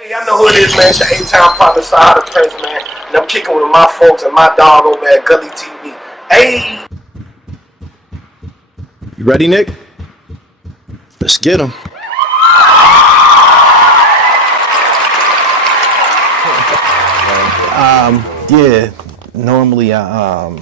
Hey, y'all know who it is, man. It's your 8-town partner, Sahara the Prince, man. And I'm kicking with my folks and my dog over at Gully TV. Hey! You ready, Nick? Let's get him. Yeah, normally I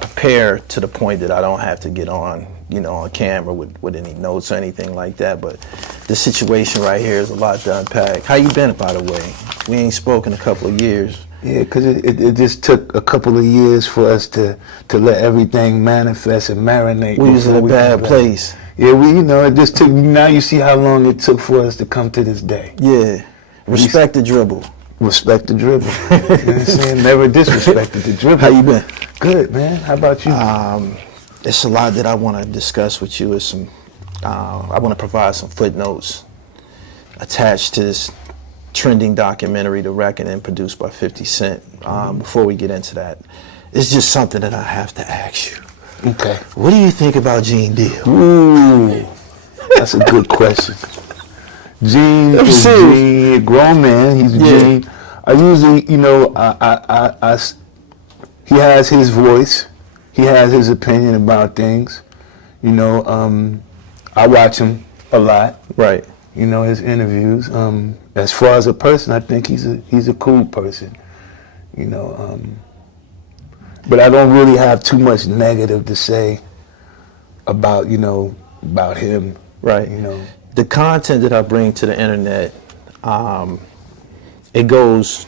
prepare to the point that I don't have to get on, on camera with any notes or anything like that. But the situation right here is a lot to unpack. How you been, by the way? We ain't spoken a couple of years. Yeah, because it just took a couple of years for us to let everything manifest and marinate. We was in a bad place. Yeah, it just took, now you see how long it took for us to come to this day. Yeah, respect the dribble. Respect the dribble. You know what I'm saying? Never disrespected the dribble. How you been? Good, man. How about you? It's a lot that I want to discuss with you. I want to provide some footnotes attached to this trending documentary, The Reckoning, produced by 50 Cent. Before we get into that, it's just something that I have to ask you. Okay. What do you think about Gene Deal? Ooh, that's a good question. Gene is Gene, a grown man. He's Gene. I usually, he has his voice. He has his opinion about things. I watch him a lot. Right. His interviews. As far as a person, I think he's a cool person. But I don't really have too much negative to say about about him. Right. The content that I bring to the internet, it goes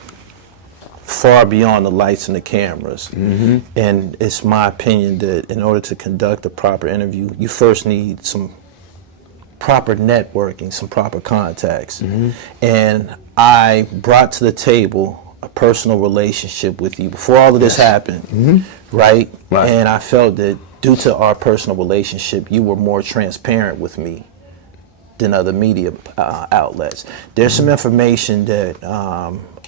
far beyond the lights and the cameras. Mm-hmm. And it's my opinion that in order to conduct a proper interview, you first need some proper networking, some proper contacts. Mm-hmm. And I brought to the table a personal relationship with you before all of this happened, right? And I felt that due to our personal relationship, you were more transparent with me than other media outlets. There's some information that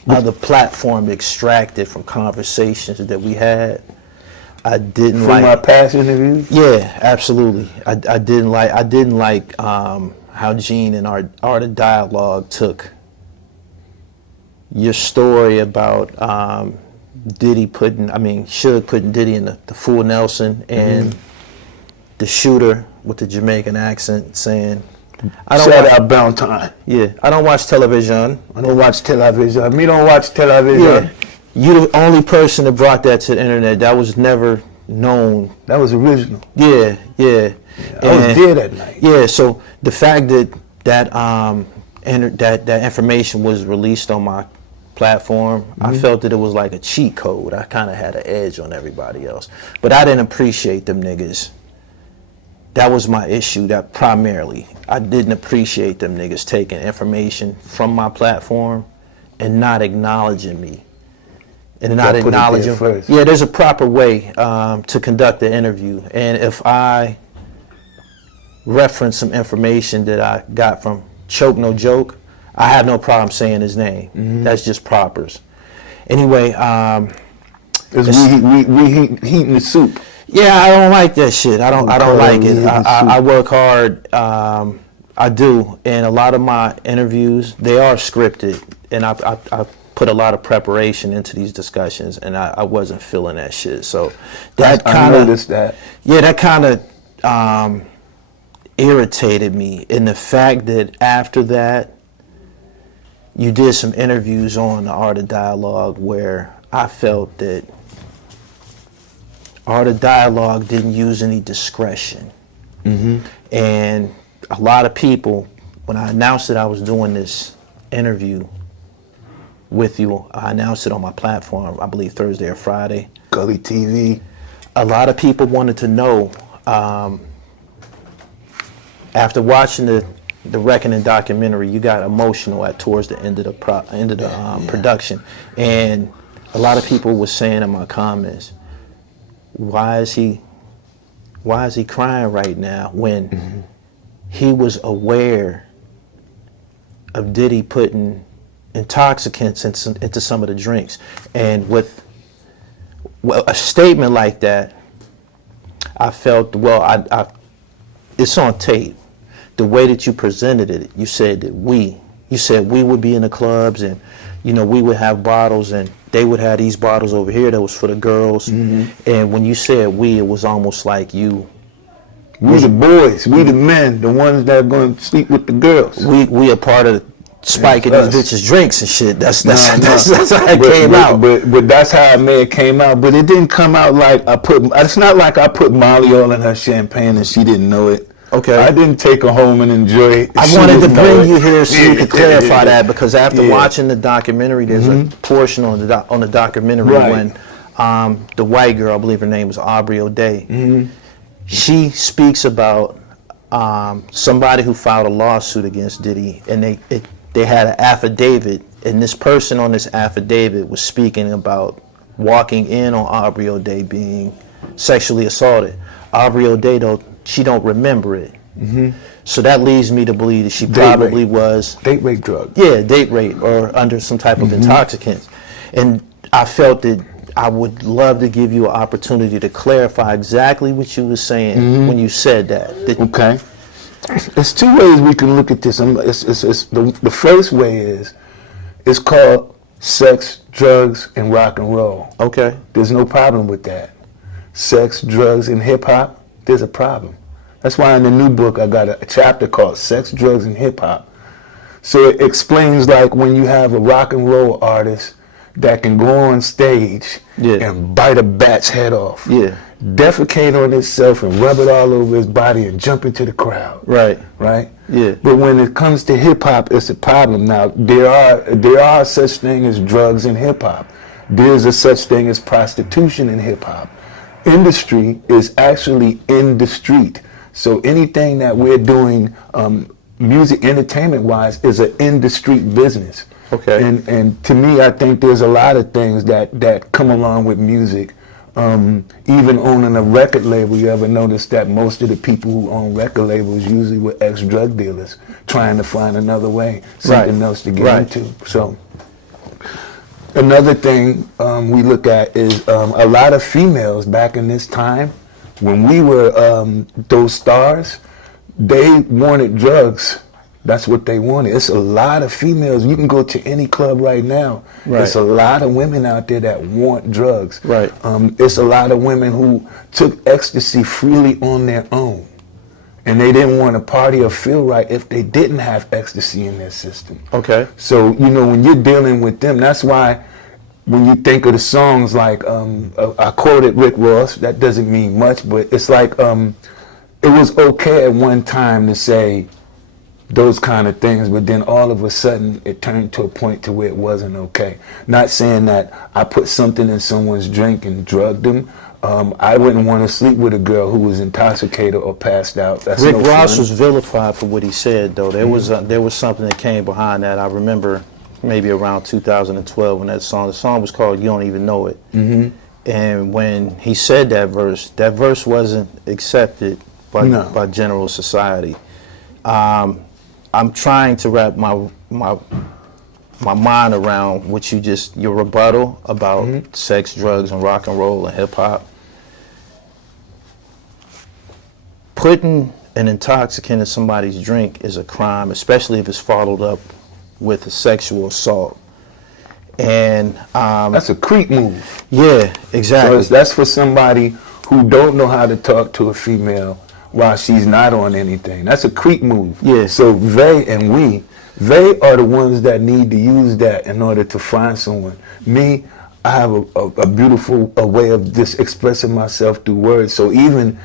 other platform extracted from conversations that we had. I didn't like. From my past interviews? Yeah, absolutely. I didn't like how Gene and our Art of Dialogue took your story about Suge putting Diddy in the full Nelson, and the shooter with the Jamaican accent saying, Shout out Valentine. Yeah, I don't watch television. I don't watch television. Me don't watch television. Yeah. You're the only person that brought that to the internet. That was never known. That was original. Yeah. I was there that night. Yeah, so the fact that information was released on my platform, I felt that it was like a cheat code. I kind of had an edge on everybody else. But I didn't appreciate them niggas. That was my issue, that primarily. I didn't appreciate them niggas taking information from my platform and not acknowledging me. And not acknowledging. Yeah, there's a proper way to conduct the interview. And if I reference some information that I got from Choke No Joke, I have no problem saying his name. That's just propers. Anyway, we heating the soup. Yeah, I don't like that shit. I don't like it. I work hard. I do, and a lot of my interviews, they are scripted, and I put a lot of preparation into these discussions, and I wasn't feeling that shit. So that kind of, I noticed that. Yeah, that kind of irritated me, in the fact that after that, you did some interviews on the Art of Dialogue where I felt that Art of Dialogue didn't use any discretion. And a lot of people, when I announced that I was doing this interview with you, I announced it on my platform, I believe Thursday or Friday. Gully TV. A lot of people wanted to know, after watching the Reckoning documentary, you got emotional towards the end of the production, and a lot of people were saying in my comments, why is he crying right now when he was aware of Diddy putting intoxicants into some of the drinks? And with a statement like that, I felt, it's on tape. the way that you presented it, you said that you said we would be in the clubs and, you know, we would have bottles and they would have these bottles over here that was for the girls. And when you said we, it was almost like you. We the boys, we the men, the ones that are going to sleep with the girls. We are part of spiking these bitches' drinks and shit. That's how it came out. But that's how it may have came out. But it didn't come out like it's not like I put Molly all in her champagne and she didn't know it. Okay. I didn't take her home and enjoy it. I wanted to bring you here so you could clarify that, because after watching the documentary, there's a portion on the documentary when the white girl, I believe her name is Aubrey O'Day, she speaks about somebody who filed a lawsuit against Diddy, and they had an affidavit, and this person on this affidavit was speaking about walking in on Aubrey O'Day being sexually assaulted. Aubrey O'Day, though, she don't remember it. So that leads me to believe that she probably was date rape drug. Yeah, date rape or under some type of intoxicants. And I felt that I would love to give you an opportunity to clarify exactly what you were saying when you said that. Okay. There's two ways we can look at this. The first way is, it's called sex, drugs, and rock and roll. Okay. There's no problem with that. Sex, drugs, and hip hop, there's a problem. That's why in the new book I got a chapter called Sex, Drugs, and Hip Hop. So it explains, like, when you have a rock and roll artist that can go on stage and bite a bat's head off, defecate on himself and rub it all over his body and jump into the crowd. Right. Yeah. But when it comes to hip hop, it's a problem. Now there are such thing as drugs in hip hop. There's a such thing as prostitution in hip hop. Industry is actually in the street. So anything that we're doing, music entertainment wise, is an in the street business. Okay. And to me, I think there's a lot of things that come along with music. Even owning a record label, you ever notice that most of the people who own record labels usually were ex-drug dealers trying to find another way, something else to get into. So another thing we look at is a lot of females back in this time, when we were those stars, they wanted drugs. That's what they wanted. It's a lot of females. You can go to any club right now. There's a lot of women out there that want drugs. It's a lot of women who took ecstasy freely on their own. And they didn't want to party or feel right if they didn't have ecstasy in their system. Okay. So, you know, when you're dealing with them, that's why when you think of the songs like, I quoted Rick Ross, that doesn't mean much, but it's like, it was okay at one time to say those kind of things, but then all of a sudden it turned to a point to where it wasn't okay. Not saying that I put something in someone's drink and drugged them. I wouldn't want to sleep with a girl who was intoxicated or passed out. That's Rick Ross was vilified for what he said, though. There was something that came behind that. I remember maybe around 2012 when the song was called "You Don't Even Know It." And when he said that verse wasn't accepted by general society. I'm trying to wrap my mind around what your rebuttal about sex, drugs, and rock and roll and hip hop. Putting an intoxicant in somebody's drink is a crime, especially if it's followed up with a sexual assault. And that's a creep move. Yeah, exactly. So that's for somebody who don't know how to talk to a female while she's not on anything. That's a creep move. Yeah. So they are the ones that need to use that in order to find someone. Me, I have a beautiful way of just expressing myself through words. So even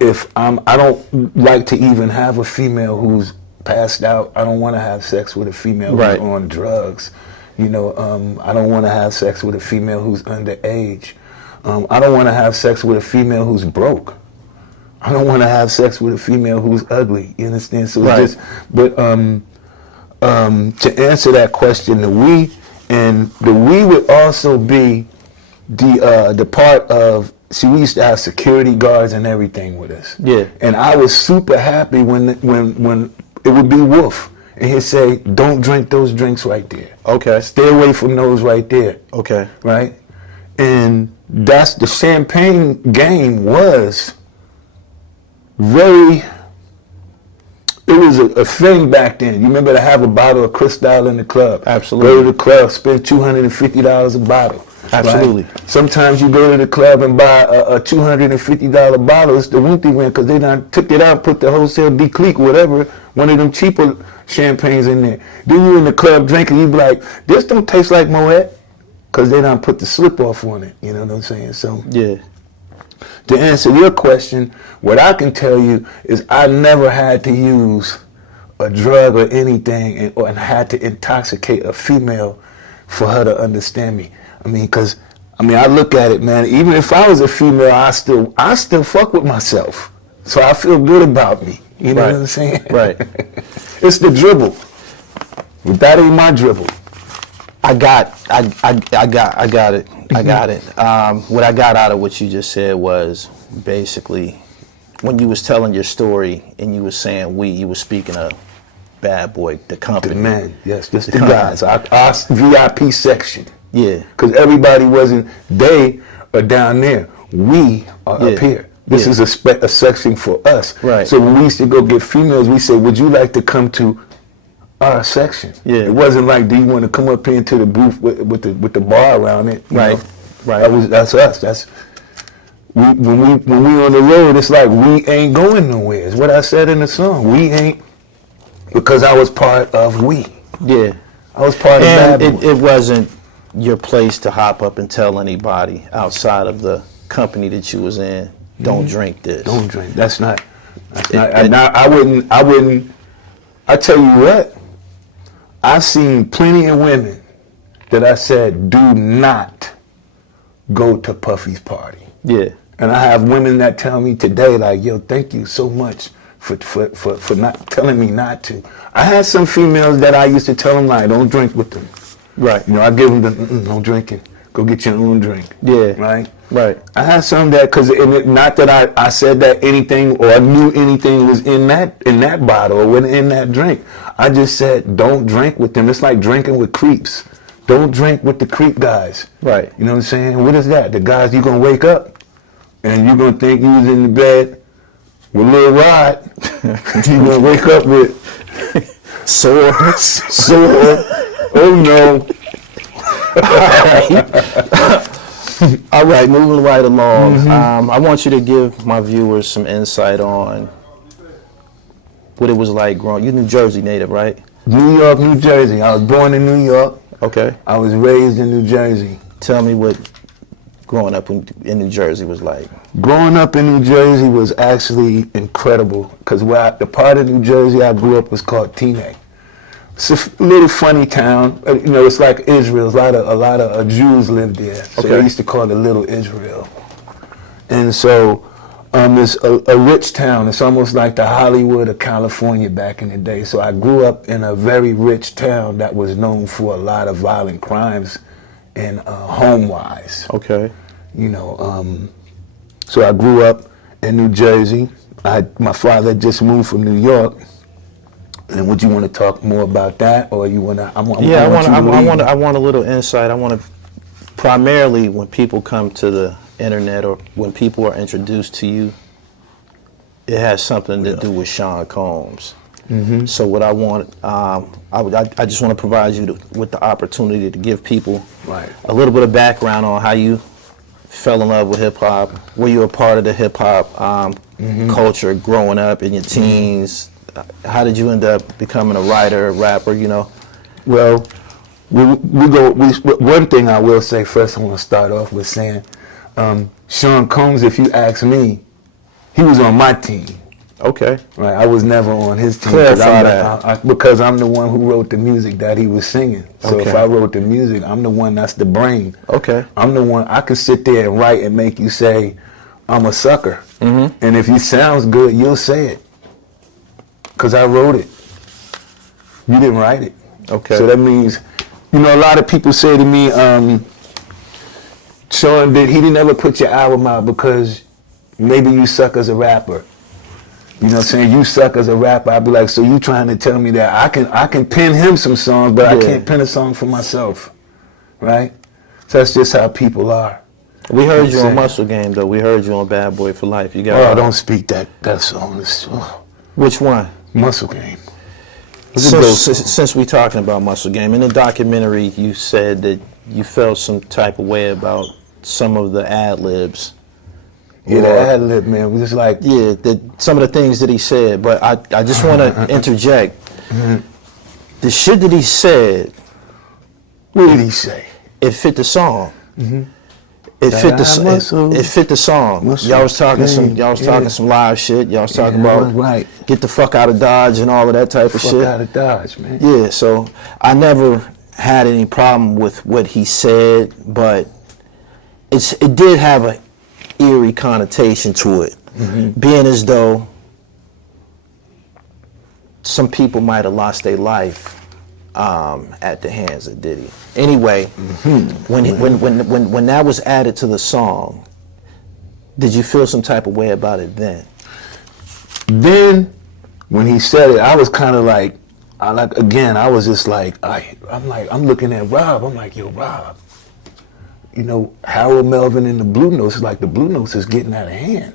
if I don't like to even have a female who's passed out. I don't want to have sex with a female who's on drugs. You know, I don't want to have sex with a female who's underage. I don't want to have sex with a female who's broke. I don't want to have sex with a female who's ugly. You understand? So to answer that question, the we would also be the part of. See, we used to have security guards and everything with us. Yeah. And I was super happy when it would be Wolf, and he'd say, "Don't drink those drinks right there. Okay. Stay away from those right there." Okay. Right. And that's the champagne game was very. it was a thing back then. You remember to have a bottle of Cristal in the club. Absolutely. Go to the club, spend $250 a bottle. Absolutely. Right? Sometimes you go to the club and buy a $250 bottle. It's the Winter Wind because they done took it out, put the wholesale Declique, whatever, one of them cheaper champagnes in there. Then you in the club drinking, you be like, this don't taste like Moet, because they done put the slip off on it. You know what I'm saying? So Yeah. to answer your question, what I can tell you is I never had to use a drug or anything and had to intoxicate a female for her to understand me. I mean, because I look at it, man. Even if I was a female, I still fuck with myself. So I feel good about me. You know what I'm saying? Right. It's the dribble. But that ain't my dribble. I got it. I got it. What I got out of what you just said was basically when you was telling your story and you was saying you was speaking of Bad Boy, the company. The man, yes, just the guys. Our VIP section. Yeah. Because everybody they are down there. We are up here. This is a section for us. Right. So when we used to go get females, we say, would you like to come to our section? Yeah. It wasn't like, do you want to come up here into the booth with the bar around it? You Right. know? Right. That's us. When we on the road, it's like we ain't going nowhere. It's what I said in the song. We ain't, because I was part of we. Yeah. I was part of Bad Boy. It wasn't your place to hop up and tell anybody outside of the company that you was in, don't drink this. Don't drink. That's not. I wouldn't. I tell you what. I've seen plenty of women that I said, do not go to Puffy's party. Yeah. And I have women that tell me today, like, yo, thank you so much for not telling me not to. I had some females that I used to tell them, like, don't drink with them. Right. You know, I give them the, no drinking. Go get your own drink. Yeah. Right? Right. I had some that, because not that I said that anything or I knew anything was in that bottle or in that drink. I just said, don't drink with them. It's like drinking with creeps. Don't drink with the creep guys. Right. You know what I'm saying? What is that? The guys you're going to wake up and you're going to think you was in the bed with Lil Rod. You're going to wake up with sore. Oh no. All right, moving right along. I want you to give my viewers some insight on what it was like growing. You're New Jersey native, right? New York, New Jersey. I was born in New York. Okay. I was raised in New Jersey. Tell me what growing up in New Jersey was like. Growing up in New Jersey was actually incredible because the part of New Jersey I grew up was called Teaneck. It's a little funny town. You know, it's like Israel. A lot of Jews lived there. So they used to call it Little Israel. And so it's a rich town. It's almost like the Hollywood of California back in the day. So I grew up in a very rich town that was known for a lot of violent crimes and home-wise. Okay. You know, so I grew up in New Jersey. My father just moved from New York. And would you want to talk more about that, or you want to? I want a little insight. I want to primarily when people come to the internet or when people are introduced to you, it has something to do with Sean Combs. So what I want, I just want to provide you with the opportunity to give people a little bit of background on how you fell in love with hip hop. Were you a part of the hip hop culture growing up in your teens? How did you end up becoming a writer, a rapper, you know? Well, one thing I will say first, I want to start off with saying, Sean Combs, if you ask me, he was on my team. Okay. Right, I was never on his team. Clarify that. Because I'm the one who wrote the music that he was singing. So if I wrote the music, I'm the one that's the brain. Okay. I'm the one, I can sit there and write and make you say, I'm a sucker. And if it sounds good, you'll say it. Because I wrote it. You didn't write it. Okay. So that means, you know, a lot of people say to me, Sean, he didn't ever put your album out because maybe you suck as a rapper. You know what I'm saying? You suck as a rapper. I'd be like, so you trying to tell me that I can pen him some songs, but I can't pen a song for myself. Right? So that's just how people are. We heard you on Muscle Game, though. We heard you on Bad Boy for Life. You got don't speak that song. Which one? Muscle Game. Since we're talking about Muscle Game, in the documentary you said that you felt some type of way about some of the ad-libs. Yeah, the ad-lib, man, was just like... Yeah, some of the things that he said, but I just want to interject. The shit that he said... What did he say? It fit the song. It fit the song. Y'all was talking some live shit. Y'all was talking about get the fuck out of Dodge and all of that type of shit. Fuck out of Dodge, man. Yeah, so I never had any problem with what he said, but it did have an eerie connotation to it, being as though some people might have lost their life at the hands of Diddy. Anyway, when that was added to the song, did you feel some type of way about it then? Then, when he said it, I was kind of like, I was just like, I'm looking at Rob. I'm like, yo, Rob, you know, Harold Melvin and the Blue Notes is like the Blue Notes is getting out of hand.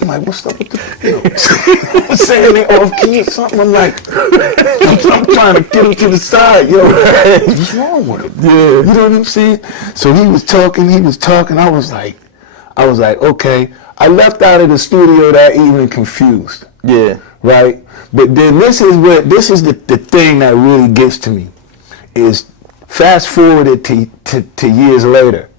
I'm like, what's up with the saying they off key or something? I'm like, I'm trying to get him to the side, yo. What's wrong with him? Yeah, you know what I'm saying? So he was talking. I was like, okay. I left out of the studio that evening confused. Yeah. Right? But then this is the thing that really gets to me, is fast forwarded to years later,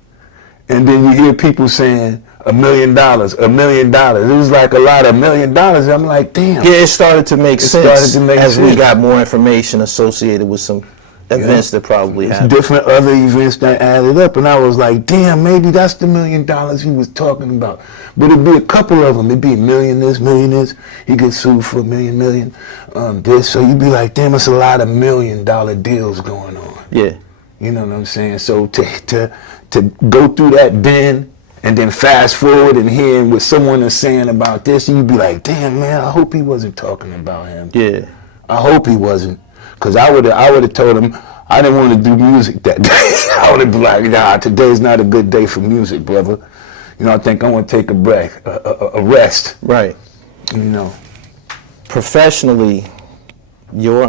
and then you hear people saying, $1 million, $1 million. It was like a lot of $1 million. I'm like, damn. Yeah, it started to make sense as we got more information associated with some events that probably happened. Different other events that added up, and I was like, damn, maybe that's the $1 million he was talking about. But it'd be a couple of them. It'd be million this. He gets sued for $1 million, this. So you'd be like, damn, it's a lot of $1 million deals going on. Yeah. You know what I'm saying? So to go through that den, and then fast forward and hearing what someone is saying about this, and you'd be like, damn, man, I hope he wasn't talking about him. Yeah. I hope he wasn't. Because I would have told him I didn't want to do music that day. I would have been like, nah, today's not a good day for music, brother. You know, I think I want to take a break, a rest. Right. You know. Professionally, your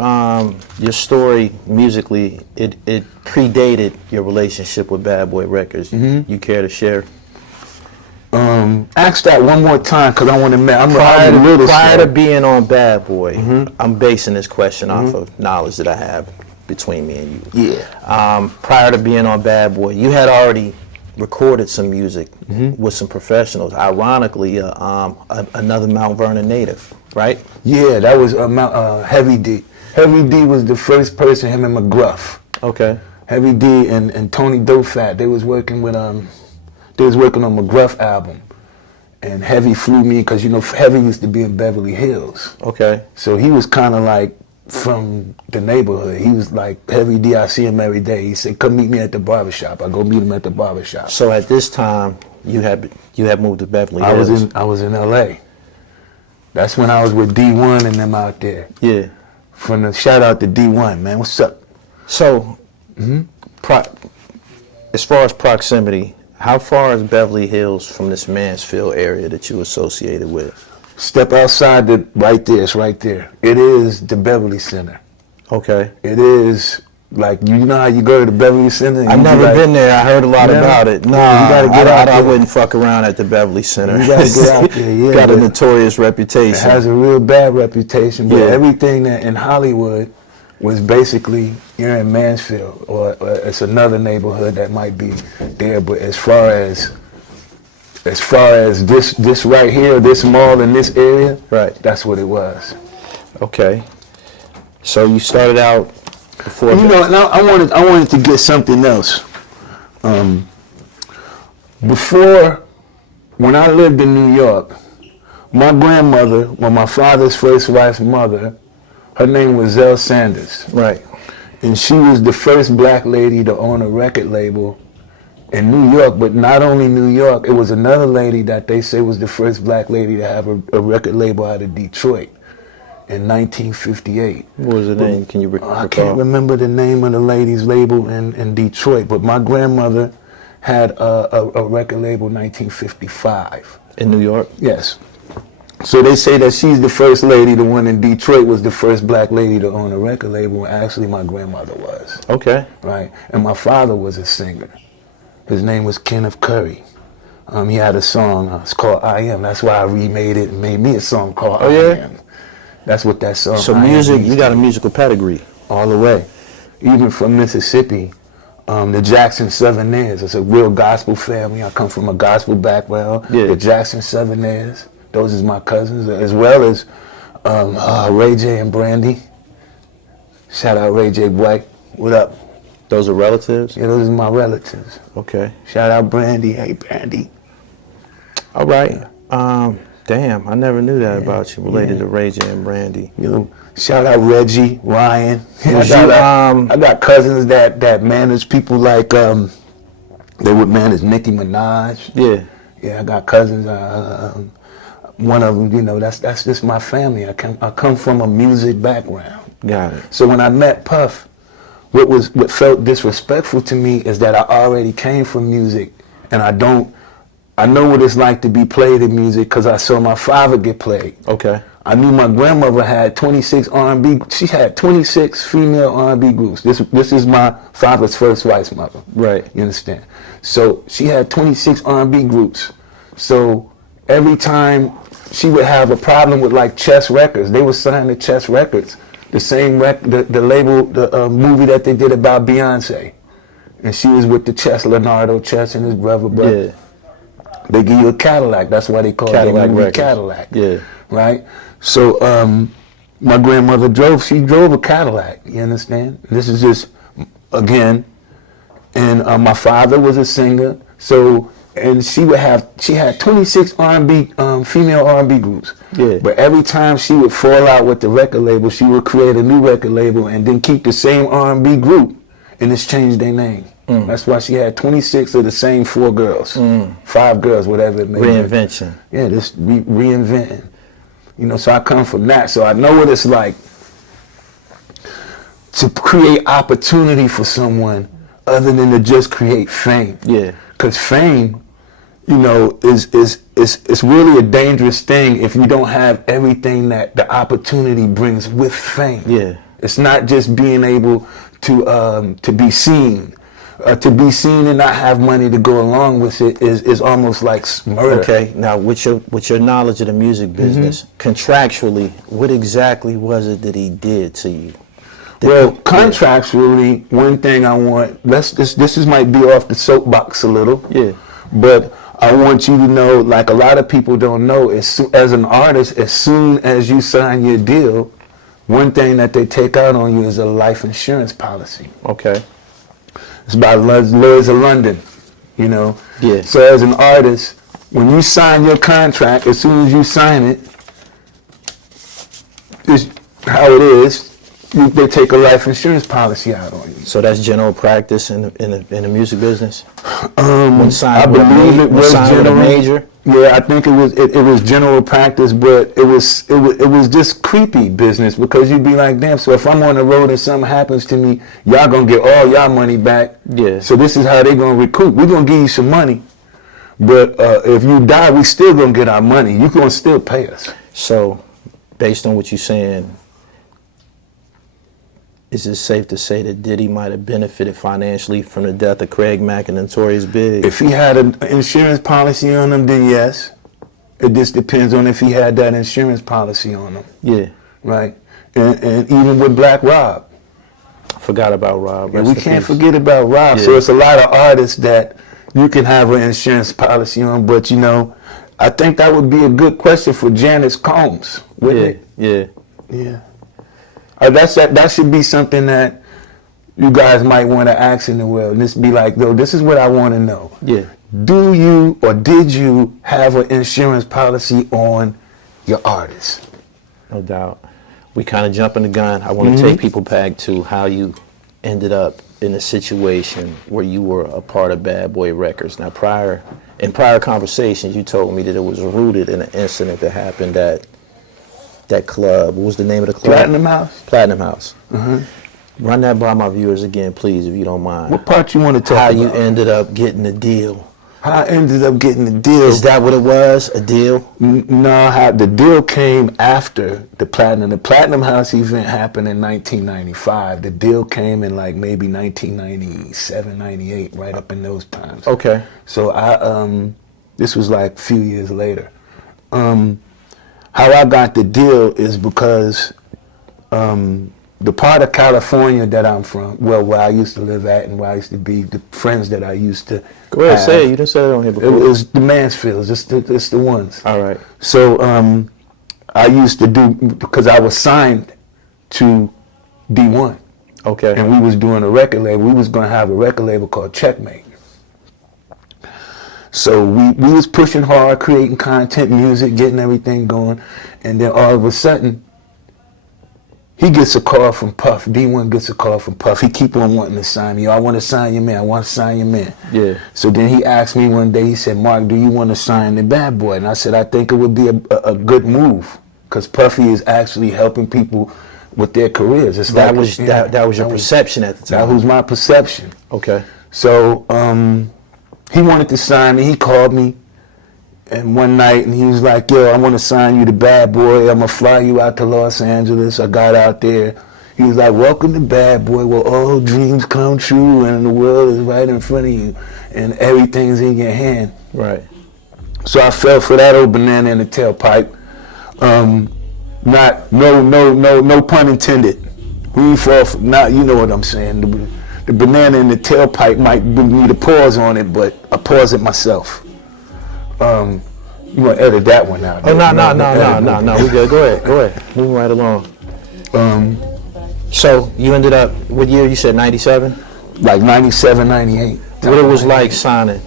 story musically, it predated your relationship with Bad Boy Records. You care to share? Ask that one more time, because I want to. Prior to being on Bad Boy, I'm basing this question off of knowledge that I have between me and you. Yeah. Prior to being on Bad Boy, you had already recorded some music with some professionals. Ironically, another Mount Vernon native, right? Yeah, that was Heavy D. Heavy D was the first person, him and McGruff. Okay. Heavy D and Tony Dofat, they was working with they was working on McGruff album, and Heavy flew me because, you know, Heavy used to be in Beverly Hills. Okay. So he was kind of like from the neighborhood. He was like, Heavy D, I see him every day. He said, come meet me at the barbershop. I go meet him at the barbershop. So at this time, you had moved to Beverly Hills. I was in LA. That's when I was with D1 and them out there. Yeah. From the shout out to D1, man. What's up? So, as far as proximity, how far is Beverly Hills from this Mansfield area that you associated with? Step outside right there. It's right there. It is the Beverly Center. Okay. It is like, you know how you go to the Beverly Center? I've never been there. I heard a lot about it. No, you gotta get out there. I wouldn't fuck around at the Beverly Center. You gotta get out there. Yeah. Got a notorious reputation. It has a real bad reputation, but everything that in Hollywood was basically, you're in Mansfield, or it's another neighborhood that might be there. But as far as this right here, this mall in this area, right, that's what it was. Okay. So you started out before. You know, now I wanted to get something else. Before, when I lived in New York, my grandmother, well, my father's first wife's mother, her name was Zell Sanders. Right. And she was the first black lady to own a record label in New York, but not only New York, it was another lady that they say was the first black lady to have a record label out of Detroit in 1958. What was the name? Can you recall? I can't remember the name of the lady's label in Detroit, but my grandmother had a record label in 1955. In New York? Yes. So they say that she's the first lady. The one in Detroit was the first black lady to own a record label. Actually, my grandmother was. Okay. Right. And my father was a singer. His name was Kenneth Curry. He had a song. It's called I Am. That's why I remade it and made me a song called I Am. That's what that song. So music, you got a musical pedigree all the way, even from Mississippi. The Jackson Southerners. It's a real gospel family. I come from a gospel background. Yeah. The Jackson Southerners. Those is my cousins, as well as Ray J and Brandy. Shout out Ray J White. What up? Those are relatives? Yeah, those are my relatives. Okay. Shout out Brandy. Hey, Brandy. All right. Damn, I never knew that about you, related to Ray J and Brandy. You know, shout out Reggie, Ryan. I got cousins that manage people like they would manage Nicki Minaj. Yeah. Yeah, I got cousins. One of them, you know, that's just my family. I come from a music background. Got it. So when I met Puff, what felt disrespectful to me is that I already came from music, and I know what it's like to be played in music because I saw my father get played. Okay. I knew my grandmother had 26 R&B. She had 26 female R&B groups. This is my father's first wife's mother. Right. You understand? So she had 26 R&B groups. So every time she would have a problem with like Chess Records, they were signed to Chess Records, the same the label, the movie that they did about Beyonce, and she was with the Chess, Leonardo Chess and his brother. Yeah. They give you a Cadillac. That's why they call Cadillac it movie Cadillac. Yeah. Right? So my grandmother drove a Cadillac. You understand? This is just, again, and my father was a singer. So, and she had 26 R&B, female R&B groups. Yeah. But every time she would fall out with the record label, she would create a new record label and then keep the same R&B group and just change their name. That's why she had 26 of the same 4 girls, 5 girls, whatever it may be. Reinvention. Yeah, this reinventing. You know, so I come from that. So I know what it's like to create opportunity for someone other than to just create fame. Yeah. Because fame, you know, is really a dangerous thing if you don't have everything that the opportunity brings with fame. Yeah. It's not just being able to be seen. To be seen and not have money to go along with it is almost like murder. Okay, now with your knowledge of the music business, contractually, what exactly was it that he did to you? Well, contractually, one thing I want, this might be off the soapbox a little. Yeah. But I want you to know, like a lot of people don't know, as an artist, as soon as you sign your deal, one thing that they take out on you is a life insurance policy. Okay. It's by Lloyd's of London, you know. Yeah. So as an artist, when you sign your contract, as soon as you sign it, it's how it is. They take a life insurance policy out on you. So that's general practice in the music business. I believe it was general. Major. Yeah, I think it was general practice, but it was just creepy business because you'd be like, damn. So if I'm on the road and something happens to me, y'all gonna get all y'all money back. Yeah. So this is how they gonna recoup. We gonna give you some money, but if you die, we still gonna get our money. You gonna still pay us. So, based on what you're saying, is it safe to say that Diddy might have benefited financially from the death of Craig Mack and Notorious Big? If he had an insurance policy on him, then yes. It just depends on if he had that insurance policy on him. Yeah. Right? And even with Black Rob. Forgot about Rob. Yeah, we can't forget about Rob. Yeah. So it's a lot of artists that you can have an insurance policy on, but you know, I think that would be a good question for Janice Combs, wouldn't it? Yeah. Yeah. That should be something that you guys might want to ask in the world. And this be like, though, this is what I want to know. Yeah. Do you or did you have an insurance policy on your artist? No doubt. We kind of jumping the gun. I want to take people back to how you ended up in a situation where you were a part of Bad Boy Records. Now, in prior conversations, you told me that it was rooted in an incident that happened at that club. What was the name of the club? Platinum House. Platinum House. Run that by my viewers again, please, if you don't mind. What part you want to talk how about? You ended up getting the deal How I ended up getting the deal. Is that what it was? A deal? No, how the deal came after the Platinum. The Platinum House event happened in 1995. The deal came in like maybe 1997, 98, right up in those times. Okay. So this was like a few years later. How I got the deal is because the part of California that I'm from, well, where I used to live at and where I used to be, the friends that I used to Go ahead, have, say it. You didn't say it on here before. it was the Mansfields. It's the ones. All right. So I used to do, because I was signed to D1. Okay. And we was doing a record label. We was going to have a record label called Checkmate. So we was pushing hard, creating content, music, getting everything going. And then all of a sudden, he gets a call from Puff. D1 gets a call from Puff. He keep on wanting to sign me. I want to sign your man. I want to sign your man. Yeah. So then he asked me one day, he said, Mark, do you want to sign the Bad Boy? And I said, I think it would be a good move, because Puffy is actually helping people with their careers. It's That like, was you know, that was your perception at the time. That was my perception. Okay. So he wanted to sign me. He called me and one night and he was like, yo, I want to sign you to Bad Boy. I'm going to fly you out to Los Angeles. I got out there. He was like, welcome to Bad Boy, where all dreams come true and the world is right in front of you and everything's in your hand. Right. So I fell for that old banana in the tailpipe. No pun intended. We fall for, not, you know what I'm saying. The banana in the tailpipe might need a pause on it, but I pause it myself. You want to edit that one out? Oh, no. We good. Go ahead. Moving right along. So you ended up, what year you said, 97? Like 97, 98. What it was like signing?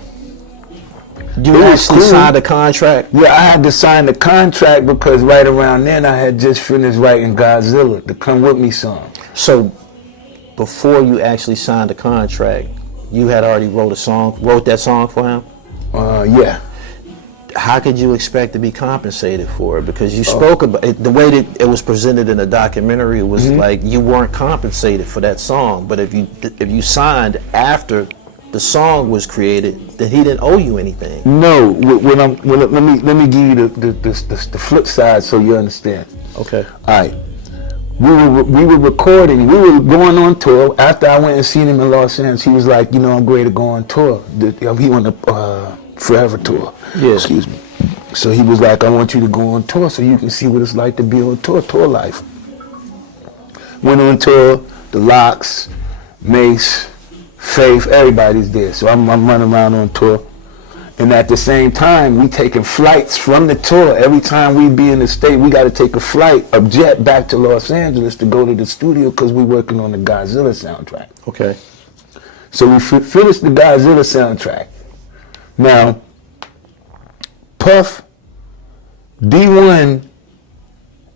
You It was actually cool. signed a contract? Yeah, I had to sign the contract because right around then I had just finished writing Godzilla, the Come With Me song. So before you actually signed the contract, you had already wrote that song for him? Yeah. How could you expect to be compensated for it? Because you spoke about it, the way that it was presented in the documentary, it was like you weren't compensated for that song. But if you signed after the song was created, then he didn't owe you anything. No, let me give you the flip side so you understand. Okay. All right. We were recording. We were going on tour. After I went and seen him in Los Angeles, he was like, you know, I'm ready to go on tour. He on the Forever tour. Yeah. Excuse me. So he was like, I want you to go on tour so you can see what it's like to be on tour life. Went on tour, the Locks, Mace, Faith, everybody's there. So I'm running around on tour. And at the same time, we taking flights from the tour. Every time we be in the state, we got to take a jet back to Los Angeles to go to the studio because we working on the Godzilla soundtrack. Okay. So we finished the Godzilla soundtrack. Now, Puff, D1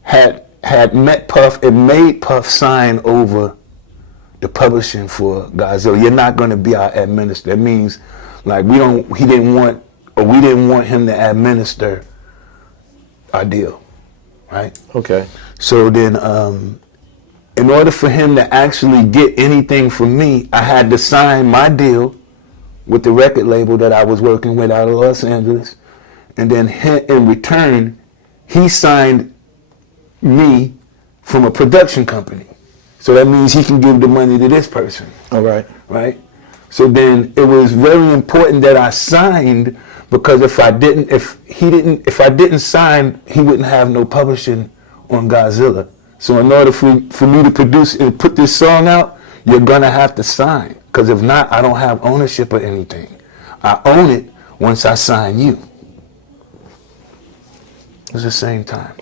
had met Puff and made Puff sign over the publishing for Godzilla. You're not going to be our administrator. That means, like, we didn't want him to administer our deal, right? Okay. So then, in order for him to actually get anything from me, I had to sign my deal with the record label that I was working with out of Los Angeles. And then in return, he signed me from a production company. So that means he can give the money to this person. All right. Right? So then it was very important that I signed, because if I didn't sign, he wouldn't have no publishing on Godzilla. So in order for me to produce and put this song out, you're gonna have to sign. Because if not, I don't have ownership of anything. I own it once I sign you. It's the same time.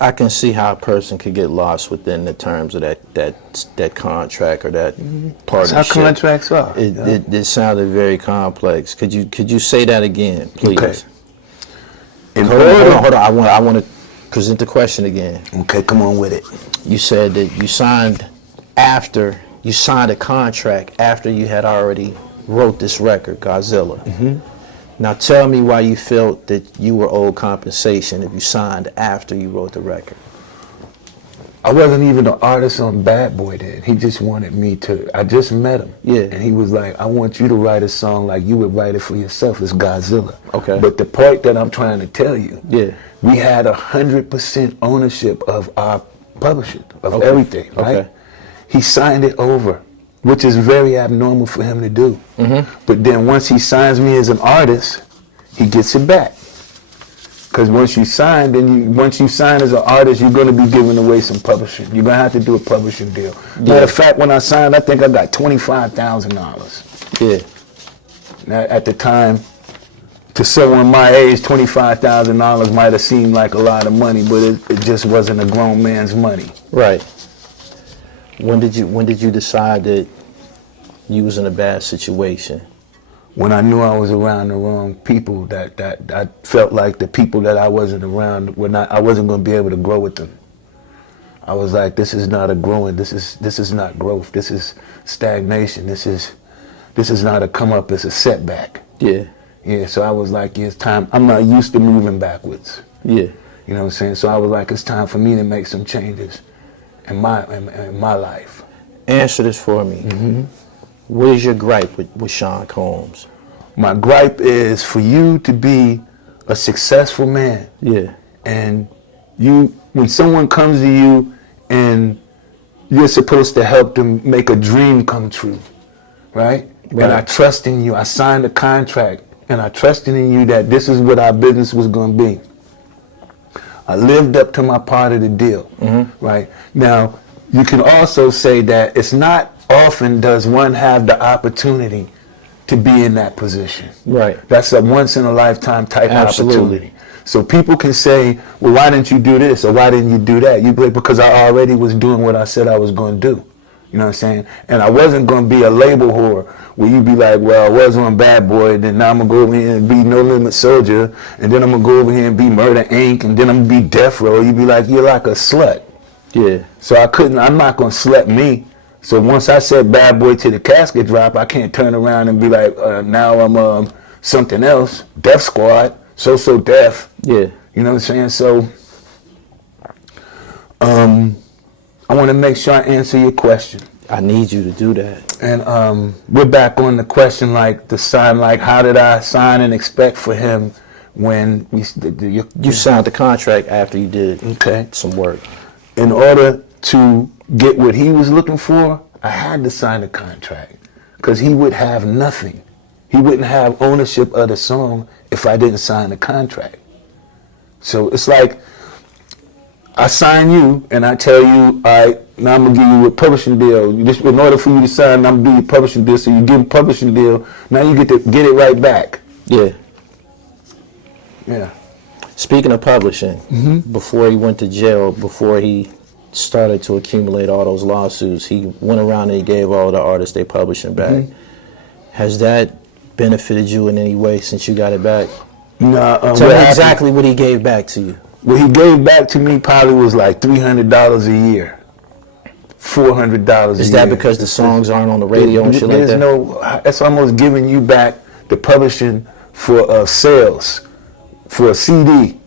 I can see how a person could get lost within the terms of that contract or that partnership. That's how contracts are. It sounded very complex. Could you say that again, please? Okay. Hold on. I want to present the question again. Okay, come on with it. You said that you signed a contract after you had already wrote this record, Godzilla. Mm-hmm. Now tell me why you felt that you were owed compensation if you signed after you wrote the record. I wasn't even an artist on Bad Boy then. He just wanted me to, I just met him. Yeah. And he was like, I want you to write a song like you would write it for yourself. It's Godzilla. Okay. But the point that I'm trying to tell you, Yeah. we had 100% ownership of our publishing, of Okay. everything, right? Okay. He signed it over, which is very abnormal for him to do. But then once he signs me as an artist, he gets it back. Because once you sign, once you sign as an artist, you're going to be giving away some publishing. You're going to have to do a publishing deal. Matter of fact, when I signed, I think I got $25,000. Yeah. Now, at the time, to someone my age, $25,000 might have seemed like a lot of money, but it just wasn't a grown man's money. Right. When did you decide that you was in a bad situation? When I knew I was around the wrong people, that I felt like the people that I wasn't around I wasn't going to be able to grow with them. I was like, this is not a growing. This is not growth. This is stagnation. This is not a come up. It's a setback. Yeah. Yeah. So I was like, yeah, it's time. I'm not used to moving backwards. Yeah. You know what I'm saying? So I was like, it's time for me to make some changes in my life. Answer this for me. What is your gripe with Sean Combs? My gripe is for you to be a successful man. Yeah. And when someone comes to you and you're supposed to help them make a dream come true, right? And I trust in you. I signed a contract and I trusted in you that this is what our business was going to be. I lived up to my part of the deal, right? Now, you can also say that it's not often does one have the opportunity to be in that position. Right. That's a once in a lifetime type opportunity. So people can say, well, why didn't you do this or why didn't you do that? You be like, because I already was doing what I said I was going to do. You know what I'm saying? And I wasn't going to be a label whore where you be like, well, I was on Bad Boy, then now I'm going to go over here and be No Limit Soldier, and then I'm going to go over here and be Murder Inc., and then I'm going to be Death Row. You be like, you're like a slut. Yeah. So I'm not going to slut me. So once I said Bad Boy to the casket drop, I can't turn around and be like, now I'm something else. Death Squad, so deaf. Yeah. You know what I'm saying? So I want to make sure I answer your question. I need you to do that. And we're back on the question, like the sign, like how did I sign and expect for him when You signed the contract after you did some work. In order to get what he was looking for, I had to sign a contract because he would have nothing. He wouldn't have ownership of the song if I didn't sign the contract. So it's like I sign you and I tell you, all right, now I'm going to give you a publishing deal. In order for you to sign, I'm going to do your publishing deal. So you give a publishing deal, now you get to get it right back. Yeah. Yeah. Speaking of publishing, before he went to jail, before he started to accumulate all those lawsuits, he went around and he gave all the artists their publishing back. Has that benefited you in any way since you got it back? No. Tell me exactly what he gave back to you. What he gave back to me probably was like $300 a year. $400 a year. Is that because the songs aren't on the radio and shit like that? That's almost giving you back the publishing for sales, for a CD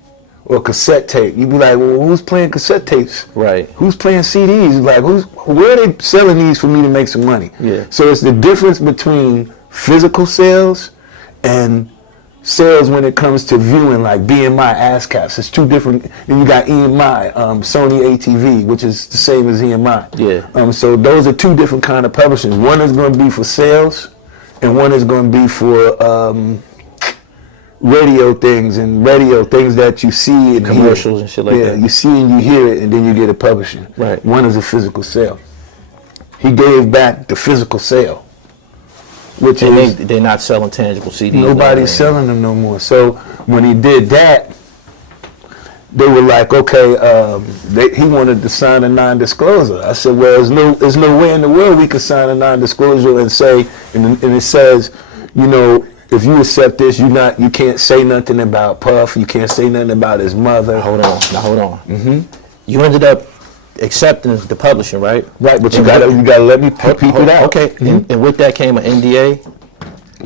or cassette tape. You'd be like, well, who's playing cassette tapes? Right. Who's playing CDs? Like, where are they selling these for me to make some money? Yeah. So it's the difference between physical sales and sales when it comes to viewing, like BMI ASCAPs. It's two different. Then you got EMI, Sony ATV, which is the same as EMI. Yeah. So those are two different kind of publishing. One is going to be for sales, and one is going to be for radio things that you see and commercials and shit like that. Yeah, you see and you hear it, and then you get a publishing. Right. One is a physical sale. He gave back the physical sale, which is they're not selling tangible CDs. nobody's selling them no more. So when he did that, they were like, okay, he wanted to sign a non-disclosure. I said, well, there's no way in the world we could sign a non-disclosure and say, and it says, you know, if you accept this, you can't say nothing about Puff. You can't say nothing about his mother. Hold on. You ended up accepting the publishing, right? Right, but you gotta let me put people out. Okay, and with that came an NDA?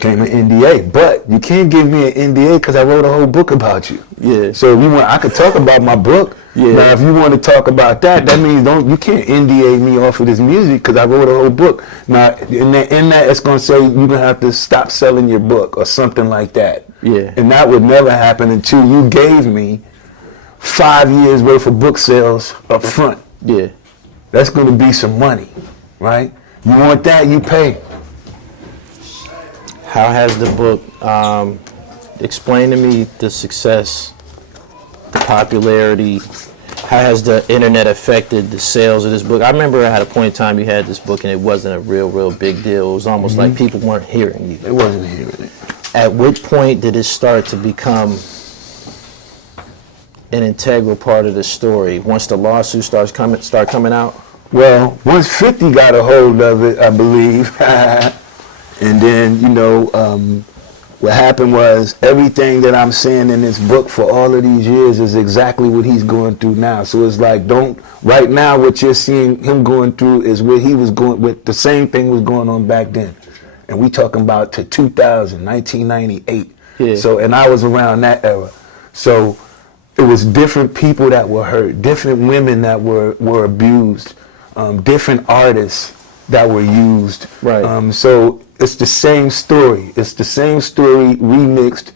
Came an NDA, but you can't give me an NDA because I wrote a whole book about you. Yeah. So I could talk about my book, Yeah. Now, if you want to talk about that, that means you can't NDA me off of this music because I wrote a whole book. Now, in that, it's going to say you're going to have to stop selling your book or something like that. Yeah. And that would never happen until you gave me 5 years worth of book sales up front. Yeah. That's going to be some money, right? You want that, you pay. How has the book, explain to me the success, the popularity, how has the internet affected the sales of this book? I remember I had a point in time you had this book and it wasn't a real big deal. It was almost like people weren't hearing you. It wasn't hearing it. At what point did it start to become an integral part of the story? Once the lawsuit start coming out? Well, once 50 got a hold of it, I believe, and then, what happened was everything that I'm saying in this book for all of these years is exactly what he's going through now. So it's like, right now what you're seeing him going through is what he was going with. The same thing was going on back then. And we talking about to 2000, 1998. Yeah. So, and I was around that era. So it was different people that were hurt, different women that were abused, different artists that were used. Right. So it's the same story. It's the same story remixed.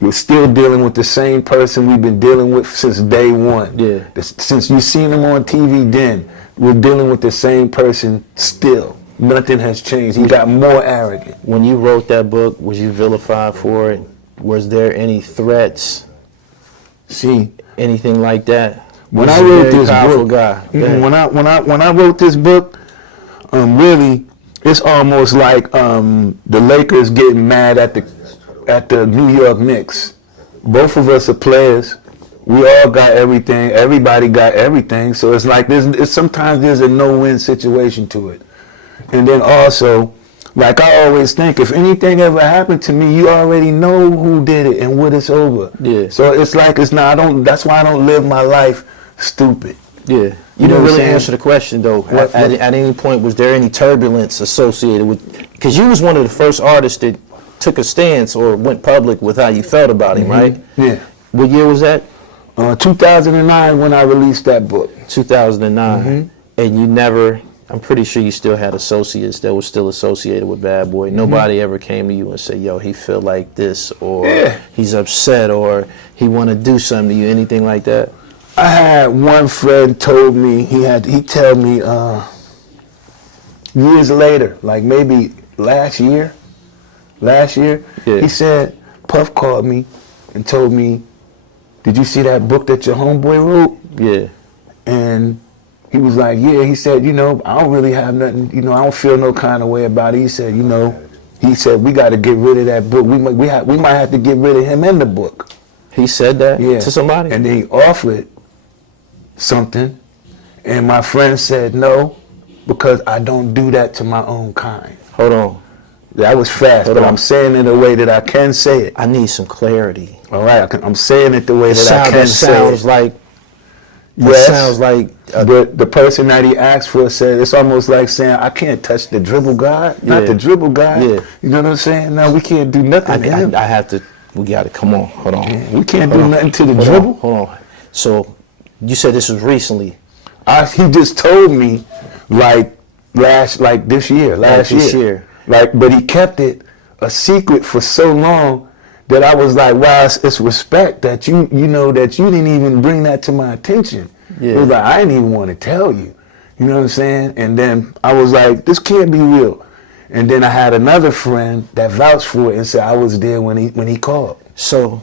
We're still dealing with the same person we've been dealing with since day one. Yeah. Since you've seen him on TV then, we're dealing with the same person still. Nothing has changed. He got more arrogant. When you wrote that book, was you vilified for it? Was there any threats? See, anything like that? When He's I a wrote very this powerful book, guy. when I wrote this book, really, it's almost like the Lakers getting mad at the New York Knicks. Both of us are players. We all got everything. Everybody got everything. So it's like sometimes there's a no-win situation to it. And then also, like I always think, if anything ever happened to me, you already know who did it and what it's over. Yeah. So it's like that's why I don't live my life stupid. Yeah. You know didn't what I'm really saying? answer the question though. What? At any point, was there any turbulence associated with? Because you was one of the first artists that took a stance or went public with how you felt about him, right? Yeah. What year was that? 2009 when I released that book. 2009. And you never. I'm pretty sure you still had associates that were still associated with Bad Boy. Nobody ever came to you and said, yo, he feel like this, or he's upset, or he want to do something to you, anything like that? I had one friend told me, he told me years later, like maybe last year, he said, Puff called me and told me, did you see that book that your homeboy wrote? Yeah. And he was like, yeah. He said, I don't really have nothing, I don't feel no kind of way about it. He said, we got to get rid of that book. We might have to get rid of him and the book. He said that to somebody? And then he offered something, and my friend said no, because I don't do that to my own kind. Hold on. That was fast, I'm saying it in a way that I can say it. I need some clarity. All right, I'm saying it the way that I can say it. Sounds like the person that he asked for said, it's almost like saying, I can't touch the dribble god, not the dribble god. Yeah. You know what I'm saying? No, we can't do nothing to him. I have to, we got to, come on, hold on. Yeah, we can't do nothing to the dribble. Hold on. So, you said this was recently. He just told me, this year. But he kept it a secret for so long that I was like, wow, it's respect that you didn't even bring that to my attention. Yeah. It was like, I didn't even want to tell you. You know what I'm saying? And then I was like, this can't be real. And then I had another friend that vouched for it and said I was there when he called. So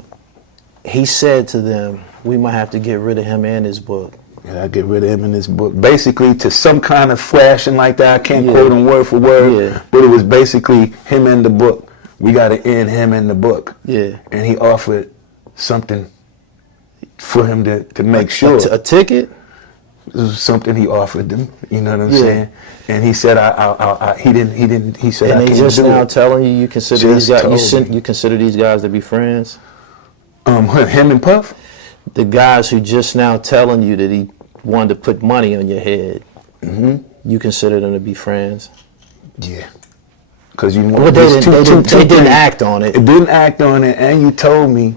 he said to them, we might have to get rid of him and his book. Yeah, I get rid of him in this book. Basically, to some kind of flashing like that, I can't quote him word for word, but it was basically him and the book. We got to end him in the book. Yeah. And he offered something for him to make sure. A ticket? This was something he offered them. You know what I'm saying? And he said, he said, and I they can't just do now it. telling you consider these guys, you consider these guys to be friends? Him and Puff? The guys who just now telling you that he wanted to put money on your head, you consider them to be friends? Yeah. Because they didn't act on it. It didn't act on it, and you told me,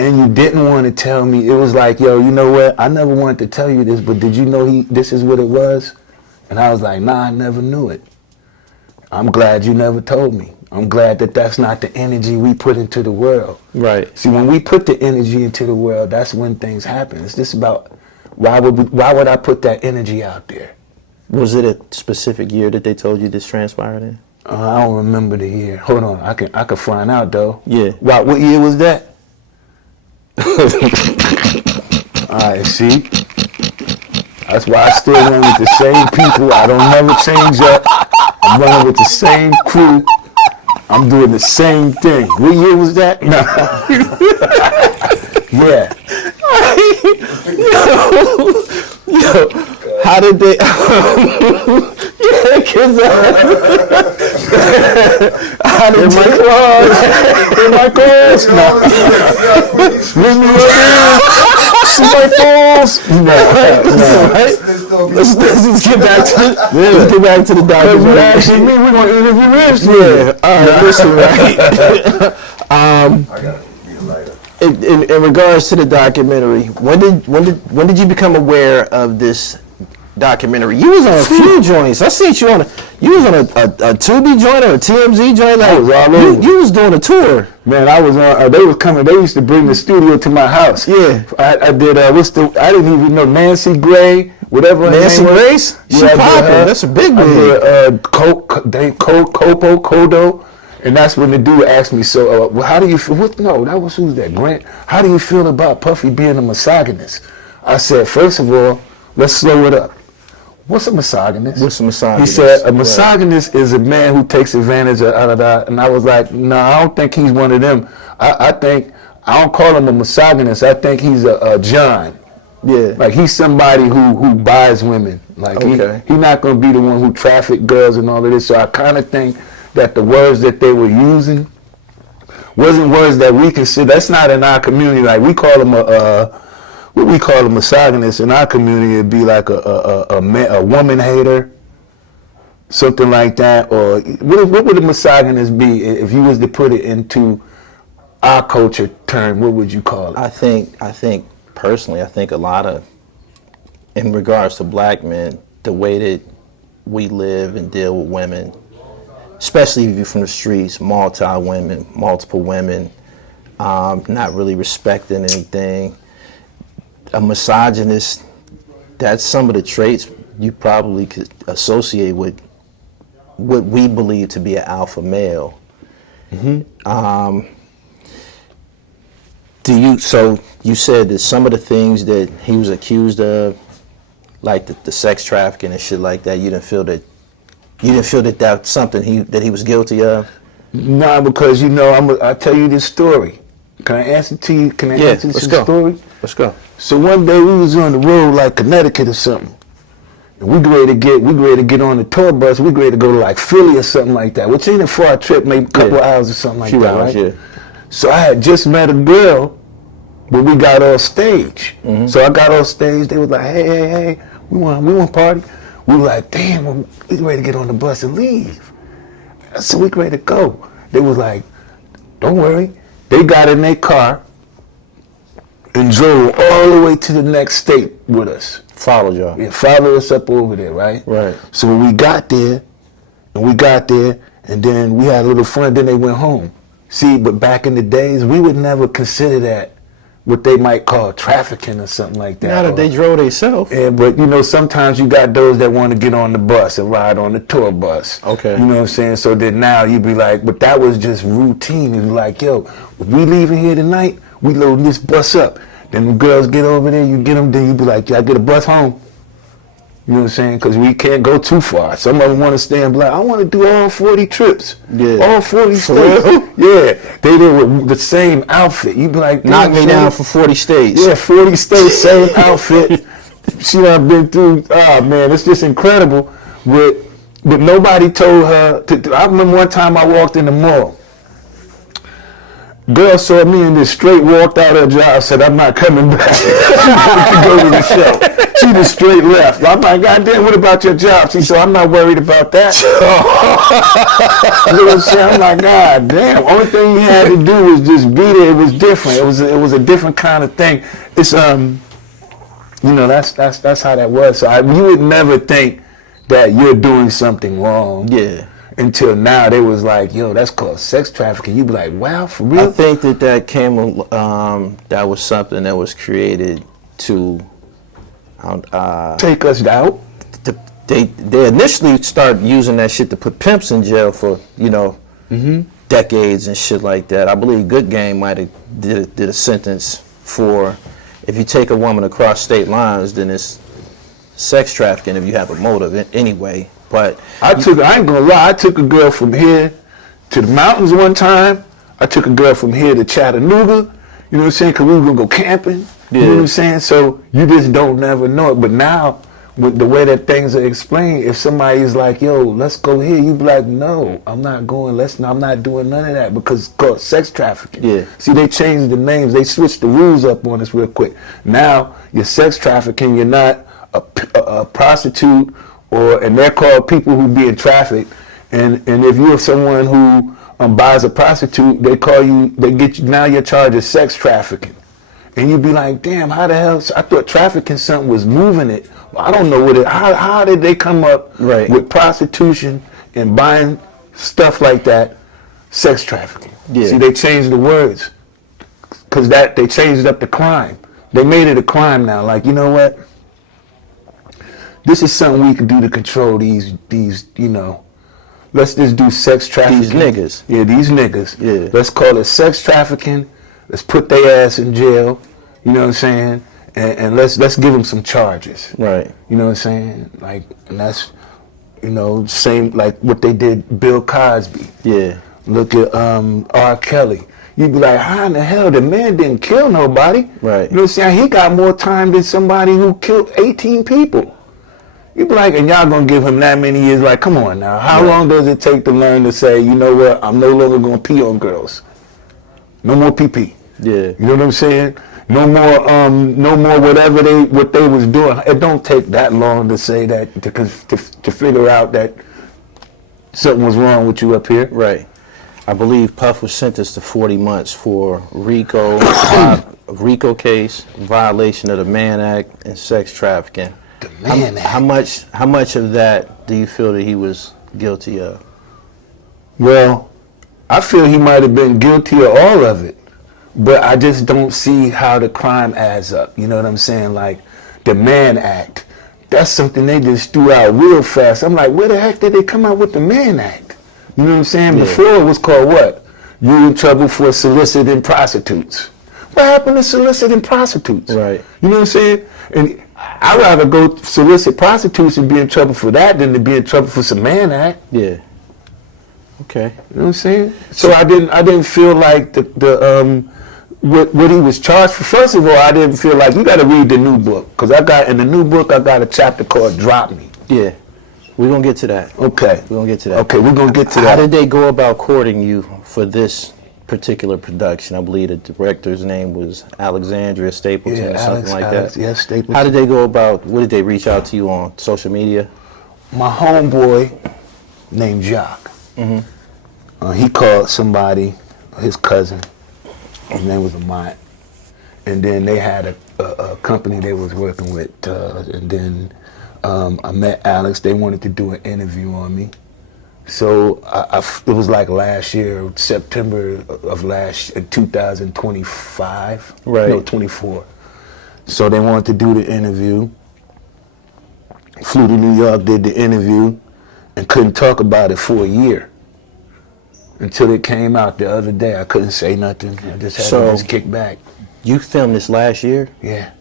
and you didn't want to tell me. It was like, yo, you know what? I never wanted to tell you this, but did you know this is what it was? And I was like, nah, I never knew it. I'm glad you never told me. I'm glad that that's not the energy we put into the world. Right. See, when we put the energy into the world, that's when things happen. It's just about why would I put that energy out there? Was it a specific year that they told you this transpired in? I don't remember the year. Hold on, I can find out though. Yeah. Wow, what year was that? All right, see? That's why I still run with the same people. I don't never change up. I'm running with the same crew. I'm doing the same thing. What year was that? No. Yeah. Yo, how did they? Yeah, kids. How did they? In my class. No. See my balls. No. Let's get back to the documentary. Actually, we're gonna interview this. Yeah. All right. Listen, right. I gotta be a lighter. In regards to the documentary, when did you become aware of this documentary? You was on a few joints. I seen you on you was on a Tubi joint or a TMZ joint. Like, I was all over. You was doing a tour. Man, I was on. They was coming. They used to bring the studio to my house. Yeah. I did. I didn't even know Nancy Gray. Whatever her Nancy name was. Grace. She Yeah, I did popping. her. That's a big I wig. did Kodo. And that's when the dude asked me, so well, how do you feel? Who's that? Grant. How do you feel about Puffy being a misogynist? I said, first of all, let's slow it up. What's a misogynist? What's a misogynist? He said, a misogynist is a man who takes advantage of that. And I was like, no, I don't think he's one of them. I don't call him a misogynist. I think he's a John. Yeah. Like he's somebody who buys women. Like he's not going to be the one who traffic girls and all of this. So I kind of think that the words that they were using wasn't words that we consider. That's not in our community. Like we call them what we call a misogynist in our community. It'd be like a woman hater, something like that. Or what would a misogynist be if you was to put it into our culture term? What would you call it? I think personally, I think a lot of, in regards to black men, the way that we live and deal with women, especially if you're from the streets, multiple women, not really respecting anything. A misogynist, that's some of the traits you probably could associate with what we believe to be an alpha male. Mm-hmm. So you said that some of the things that he was accused of, like the sex trafficking and shit like that, you didn't feel that that's something that he was guilty of? Nah, because I tell you this story. Can I answer to you? Can I answer this story? Let's go. So one day we was on the road like Connecticut or something. And we ready to get on the tour bus. We ready to go to like Philly or something like that, which ain't a far trip, maybe a couple of hours or something like that. Hours, right? Yeah. So I had just met a girl when we got off stage. Mm-hmm. So I got off stage. They was like, hey, we want to party. We were like, damn, we ready to get on the bus and leave. So we ready to go. They was like, don't worry. They got in their car and drove all the way to the next state with us. Followed y'all. Yeah, followed us up over there, right? Right. So when we got there, and then we had a little fun, then they went home. See, but back in the days, we would never consider that what they might call trafficking or something like that. Now that they drove themselves. Yeah, but sometimes you got those that want to get on the bus and ride on the tour bus. Okay. You know what I'm saying? So then now you be like, but that was just routine. You be like, yo, if we leaving here tonight, we loading this bus up. Then the girls get over there, you get them, then you be like, yeah, I get a bus home. You know what I'm saying? Because we can't go too far. Some of them want to stay and be like, I want to do all 40 trips. Yeah. All 40 states. Real? Yeah. They did with the same outfit. You be like, knock me down for 40 states. Yeah, 40 states, same outfit. She done been through, man, it's just incredible. But nobody told her, I remember one time I walked in the mall. Girl saw me and just straight walked out her job, said, I'm not coming back. She wanted to go to the show. She just straight left. I'm like, God damn, what about your job? She said, I'm not worried about that. You know what I'm saying? I'm like, God damn. Only thing you had to do was just be there. It was different. It was a different kind of thing. It's you know, that's how that was. So you would never think that you're doing something wrong. Yeah. Until now, they was like, yo, that's called sex trafficking. You be like, wow, for real? I think that came, that was something that was created to take us out. They initially started using that shit to put pimps in jail for, you know, decades and shit like that. I believe Good Game might have did a sentence for, if you take a woman across state lines, then it's sex trafficking if you have a motive anyway. But I ain't gonna lie, I took a girl from here to the mountains one time. I took a girl from here to Chattanooga, you know what I'm saying, because we were gonna go camping, you know what I'm saying? So you just don't never know it. But now, with the way that things are explained, if somebody's like, yo, let's go here, you be like, no, I'm not going, I'm not doing none of that, because it's called sex trafficking. Yeah. See, they changed the names, they switched the rules up on us real quick. Now, you're sex trafficking, you're not a prostitute, and they're called people who be in traffic, and if you're someone who buys a prostitute, they get you, now your charge is sex trafficking. And you'd be like, damn, how the hell, I thought trafficking something was moving it. I don't know how did they come up with prostitution and buying stuff like that, sex trafficking. Yeah. See, they changed the words, because they changed up the crime. They made it a crime now, like, you know what? This is something we can do to control these, you know, let's just do sex trafficking. These niggas. Yeah, these niggas. Yeah. Let's call it sex trafficking. Let's put their ass in jail. You know what I'm saying? And let's give them some charges. Right. You know what I'm saying? Like, and that's, you know, same like what they did Bill Cosby. Yeah. Look at R. Kelly. You'd be like, how in the hell, the man didn't kill nobody? Right. You know what I'm saying? He got more time than somebody who killed 18 people. You be like, and y'all gonna give him that many years? Like, come on now. How long does it take to learn to say, you know what, I'm no longer gonna pee on girls. No more pee-pee. Yeah. You know what I'm saying? No more whatever what they was doing. It don't take that long to say that, to figure out that something was wrong with you up here. Right. I believe Puff was sentenced to 40 months for RICO case, violation of the Mann Act, and sex trafficking. How much of that do you feel that he was guilty of? Well, I feel he might have been guilty of all of it, but I just don't see how the crime adds up. You know what I'm saying? Like the Mann Act, that's something they just threw out real fast. I'm like, where the heck did they come out with the Mann Act? You know what I'm saying? Yeah. Before it was called what? You in trouble for soliciting prostitutes. What happened to soliciting prostitutes? Right. You know what I'm saying? And I'd rather go solicit prostitutes and be in trouble for that than to be in trouble for some Mann Act. Yeah. Okay. You know what I'm saying? So I didn't feel like what he was charged for. First of all, I didn't feel like, you got to read the new book, because in the new book I got a chapter called "Drop Me." Yeah. We're gonna get to that. Okay. We're gonna get to that. Okay, we're gonna get to that. How did they go about courting you for this particular production? I believe the director's name was Alexandria Stapleton or something like that. Yeah, Stapleton. How did they go about, what did they reach out to you on social media? My homeboy named Jacques. He called somebody, his cousin, his name was Amant, and then they had a company they was working with, and then I met Alex. They wanted to do an interview on me. So it was like last year, September of 2025. Right. No, 24. So they wanted to do the interview. Flew to New York, did the interview, and couldn't talk about it for a year. Until it came out the other day. I couldn't say nothing. I just had to just kick back. You filmed this last year? Yeah.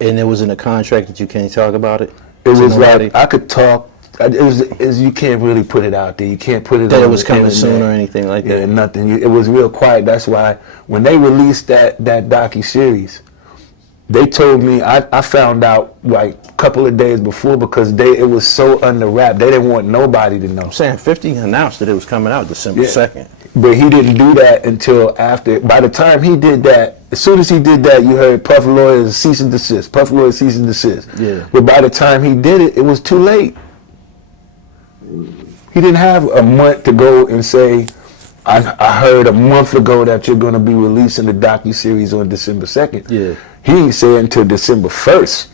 And it was in a contract that you can't talk about it? It was like, I could talk. You can't really put it out there. You can't put it that on it was coming internet. soon or anything like that? Yeah, nothing. It was real quiet. That's why when they released that docu-series, they told me, I found out like a couple of days before, because it was so under wrap. They didn't want nobody to know. I'm saying 50 announced that it was coming out December 2nd. But he didn't do that until after. By the time he did that, As soon as he did that, you heard Puff Lawyers cease and desist. Puff Lawyers cease and desist. Yeah. But by the time he did it, it was too late. He didn't have a month to go and say, I heard a month ago that you're going to be releasing the docuseries on December 2nd. Yeah. He didn't say it until December 1st.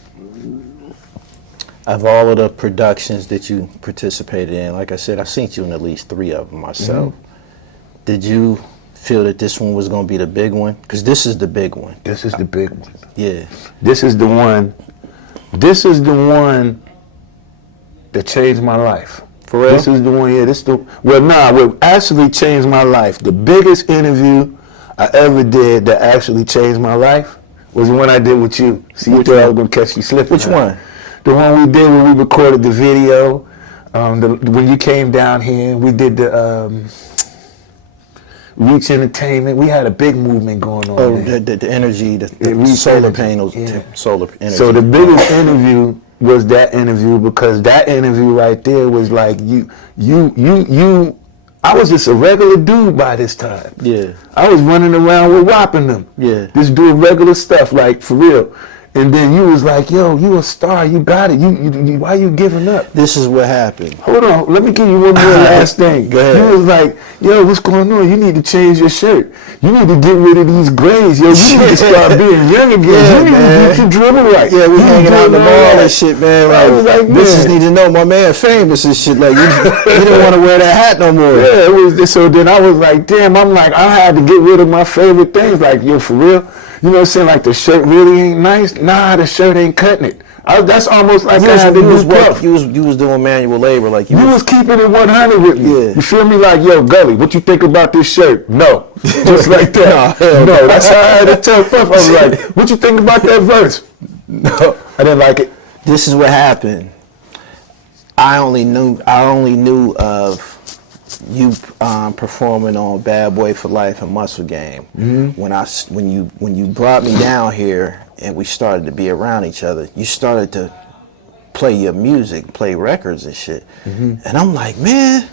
Of all of the productions that you participated in, like I said, I've seen you in at least 3 of them myself. Did you feel that this one was going to be the big one? Because this is the big one. This is the big one. Yeah. This is the one. This is the one that changed my life. For real? This is the one, yeah. What actually changed my life, the biggest interview I ever did that actually changed my life was the one I did with you. See, you thought I was going to catch you slipping. Which one? The one we did when we recorded the video. When you came down here, we did the Reach Entertainment. We had a big movement going on. Oh, the energy, the solar panels, solar energy. So the biggest interview was that interview, because that interview right there was like I was just a regular dude by this time. Yeah. I was running around with whopping them. Yeah. Just doing regular stuff, like for real. And then you was like, yo, you a star, you got it. You why you giving up? This is what happened. Hold on, let me give you one more last thing. Go ahead. You was like, yo, what's going on? You need to change your shirt. You need to get rid of these grays. Yo, you need to start being young again. Yeah, you need man. to get your dribble right. Yeah, we hanging out in the mall and shit, man. I was like, bitches man. need to know my man famous and shit. Like, you didn't want to wear that hat no more. Yeah, it was. So then I was like, damn, I'm like, I had to get rid of my favorite things. Like, yo, for real? You know what I'm saying? Like, the shirt really ain't nice. Nah, the shirt ain't cutting it. That's almost like I had to do Puff. You was doing manual labor, like You was keeping it 100 with me. Yeah. You feel me? Like, yo, Gully, what you think about this shirt? No. Just like that. No, that's how I had to tell Puff. I was like, what you think about that verse? No. I didn't like it. This is what happened. I only knew of you performing on Bad Boy for Life and Muscle Game. When you brought me down here and we started to be around each other, you started to play your music, play records and shit. And I'm like, man,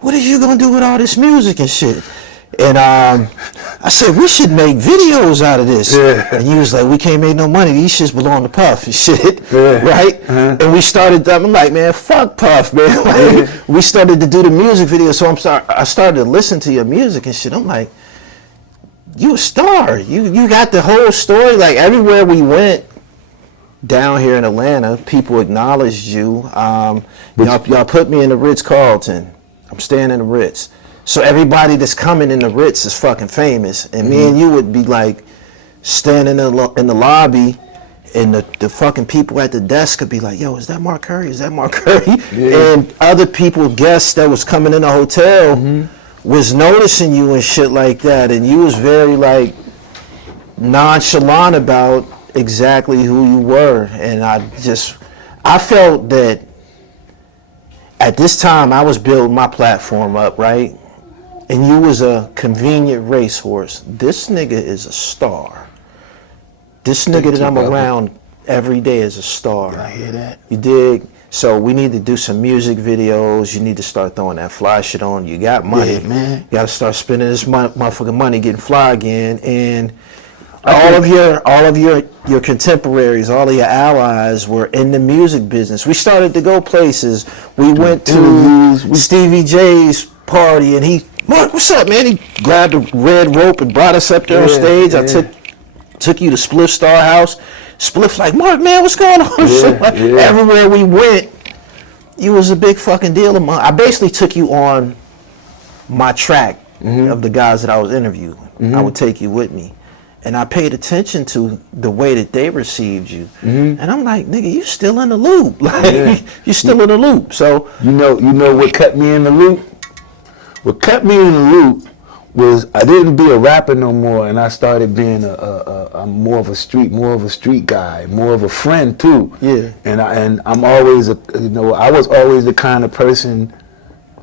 what is you gonna do with all this music and shit? And I said, we should make videos out of this. Yeah. And you was like, we can't make no money. These shits belong to Puff and shit. Yeah. Right? And we started, I'm like, man, fuck Puff, man. Like, we started to do the music video. So I started to listen to your music and shit. I'm like, you a star. You got the whole story. Like, everywhere we went down here in Atlanta, people acknowledged you. Y'all put me in the Ritz-Carlton. I'm staying in the Ritz. So everybody that's coming in the Ritz is fucking famous. And me and you would be like standing in the lobby, and the fucking people at the desk could be like, yo, is that Mark Curry? Is that Mark Curry? Yeah. And other people, guests that was coming in the hotel was noticing you and shit like that. And you was very like nonchalant about exactly who you were. And I felt that at this time I was building my platform up, right? And you was a convenient racehorse. This nigga is a star. This nigga that I'm around every day is a star. I hear that. You dig? So we need to do some music videos. You need to start throwing that fly shit on. You got money. Yeah, man. You gotta start spending this motherfucking money getting fly again. And all of your contemporaries, all of your allies were in the music business. We started to go places. We went to Stevie J's party, and Mark, what's up, man? He grabbed a red rope and brought us up there on stage. I took you to Spliff Star House. Spliff like, Mark, man, what's going on? So, everywhere we went, you was a big fucking deal. I basically took you on my track of the guys that I was interviewing. I would take you with me. And I paid attention to the way that they received you. And I'm like, nigga, you still in the loop. Like, you still in the loop. So You know what kept me in the loop? What kept me in the loop was I didn't be a rapper no more, and I started being a more of a street guy, more of a friend too. Yeah. And I'm always I was always the kind of person,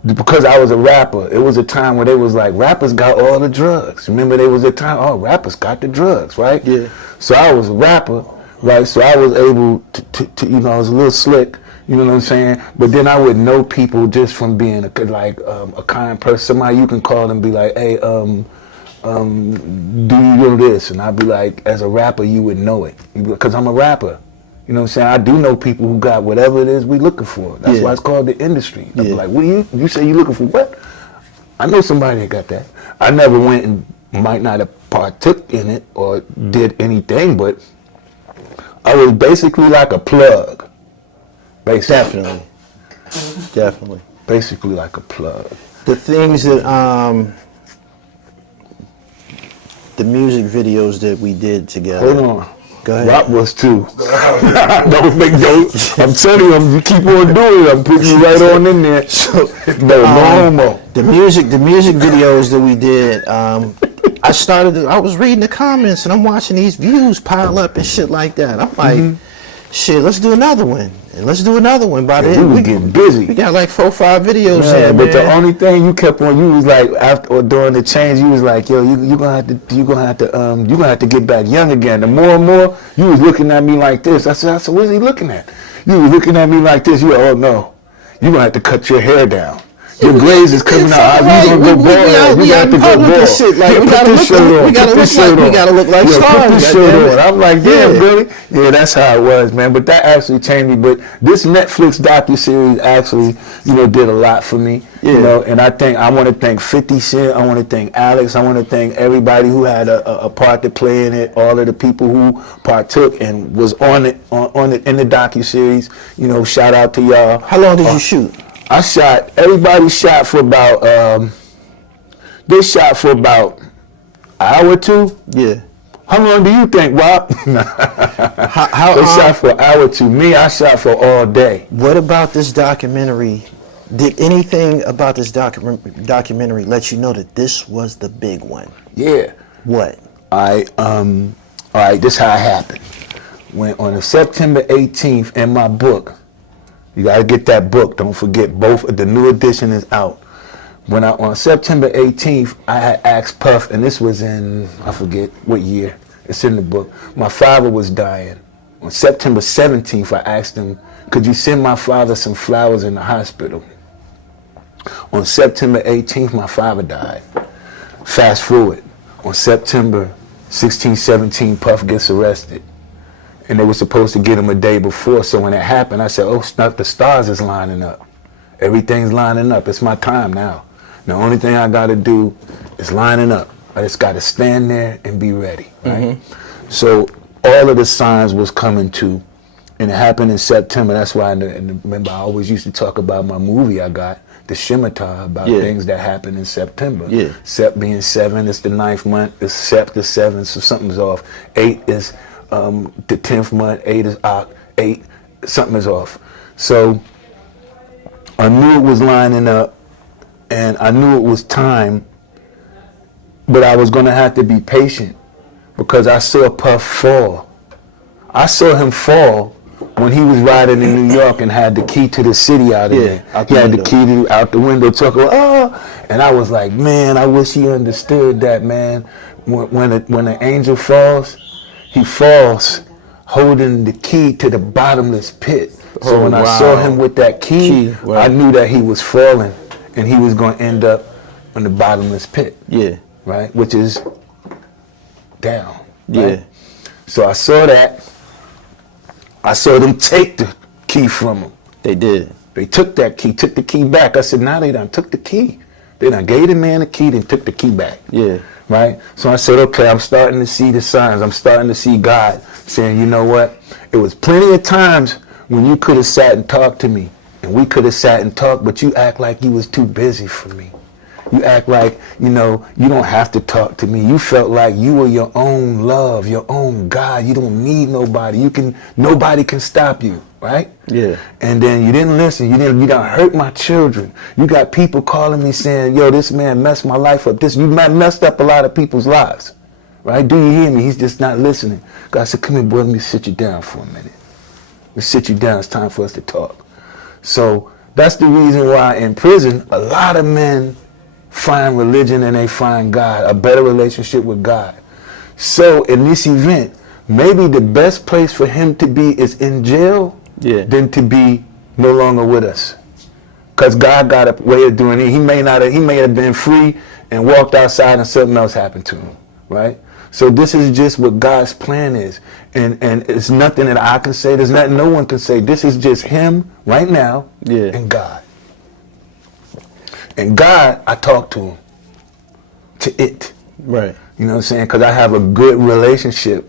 because I was a rapper. It was a time where they was like, rappers got all the drugs. Remember, there was a time, rappers got the drugs, right? Yeah. So I was a rapper, right? So I was able to I was a little slick. You know what I'm saying? But then I would know people just from being a kind person. Somebody you can call and be like, hey, do you know this? And I'd be like, as a rapper, you would know it. Because I'm a rapper. You know what I'm saying? I do know people who got whatever it is we looking for. That's why it's called the industry. I'd be like, what do you say you looking for what? I know somebody that got that. I never went and might not have partook in it or did anything, but I was basically like a plug. Basically. Definitely. Basically like a plug. The things that, the music videos that we did together. Hold on. Go ahead. Rock was too. I'm telling you keep on doing it. I'm putting you right on in there. So, no homo. The music videos that we did, I was reading the comments and I'm watching these views pile up and shit like that. I'm like, shit, let's do another one. And let's do another one. By then, we was getting busy. We got like 4 or 5 videos in, but man. the only thing you kept on, you was like, after or during the change, you was like, yo, you gonna have to get back young again. The more and more, you was looking at me like this. I said, what's he looking at? You was looking at me like this. You were, oh no, you gonna have to cut your hair down. Your glaze is coming out. You gonna go bald. You got to go bald. Shit. Like, put this shirt on. We gotta look like stars. Put this shirt on. I'm like, damn, Gully. Yeah, that's how it was, man. But that actually changed me. But this Netflix docuseries actually, did a lot for me. Yeah. And I want to thank 50 Cent. I want to thank Alex. I want to thank everybody who had a part to play in it. All of the people who partook and was on it in the docuseries. Shout out to y'all. How long did you shoot? Everybody shot for about, they shot for about an hour or two. Yeah. How long do you think, Rob? They shot for an hour or two. Me, I shot for all day. What about this documentary? Did anything about this documentary let you know that this was the big one? Yeah. What? All right, this how it happened. When on September 18th in my book, you gotta get that book. Don't forget, the new edition is out. On September 18th, I had asked Puff, and this was in, I forget what year. It's in the book. My father was dying. On September 17th, I asked him, could you send my father some flowers in the hospital? On September 18th, my father died. Fast forward, on September 16, 17, Puff gets arrested. And they were supposed to get him a day before. So when it happened, I said, oh, snap, the stars is lining up. Everything's lining up. It's my time now. The only thing I got to do is lining up. I just got to stand there and be ready, right? So all of the signs was coming to, and it happened in September. That's why, remember, I always used to talk about my movie I got, the Shimitar, about things that happened in September. Yeah. Sep being 7, it's the 9th month. It's Sep the 7th, so something's off. 8 is the 10th month. 8 is 8, something is off. So I knew it was lining up, and I knew it was time, but I was going to have to be patient because I saw Puff fall. I saw him fall when he was riding in New York and had the key to the city out of there. He had the key out the window, talking, and I was like, man, I wish he understood that, man. When an angel falls, he falls holding the key to the bottomless pit. So when I saw him with that key, I knew that he was falling and he was going to end up in the bottomless pit. Yeah. Right? Which is down. Right? Yeah. So I saw that. I saw them take the key from him. They did. They took that key, took the key back. I said, now they done took the key. They done gave the man the key, then took the key back. Yeah. Right? So I said, okay, I'm starting to see the signs. I'm starting to see God saying, you know what? It was plenty of times when you could have sat and talked to me, and we could have sat and talked, but you act like you was too busy for me. You act like, you don't have to talk to me. You felt like you were your own love, your own God. You don't need nobody. Nobody can stop you, right? Yeah. And then you didn't listen. You done hurt my children. You got people calling me saying, yo, this man messed my life up. You messed up a lot of people's lives, right? Do you hear me? He's just not listening. God said, come here, boy, let me sit you down for a minute. Let me sit you down. It's time for us to talk. So that's the reason why in prison, a lot of men find religion and they find God, a better relationship with God. So in this event, maybe the best place for him to be is in jail than to be no longer with us. Because God got a way of doing it. He may have been free and walked outside and something else happened to him, right? So this is just what God's plan is. And it's nothing that I can say. There's nothing no one can say. This is just him right now and God. And God, I talk to him. To it. Right. You know what I'm saying? Because I have a good relationship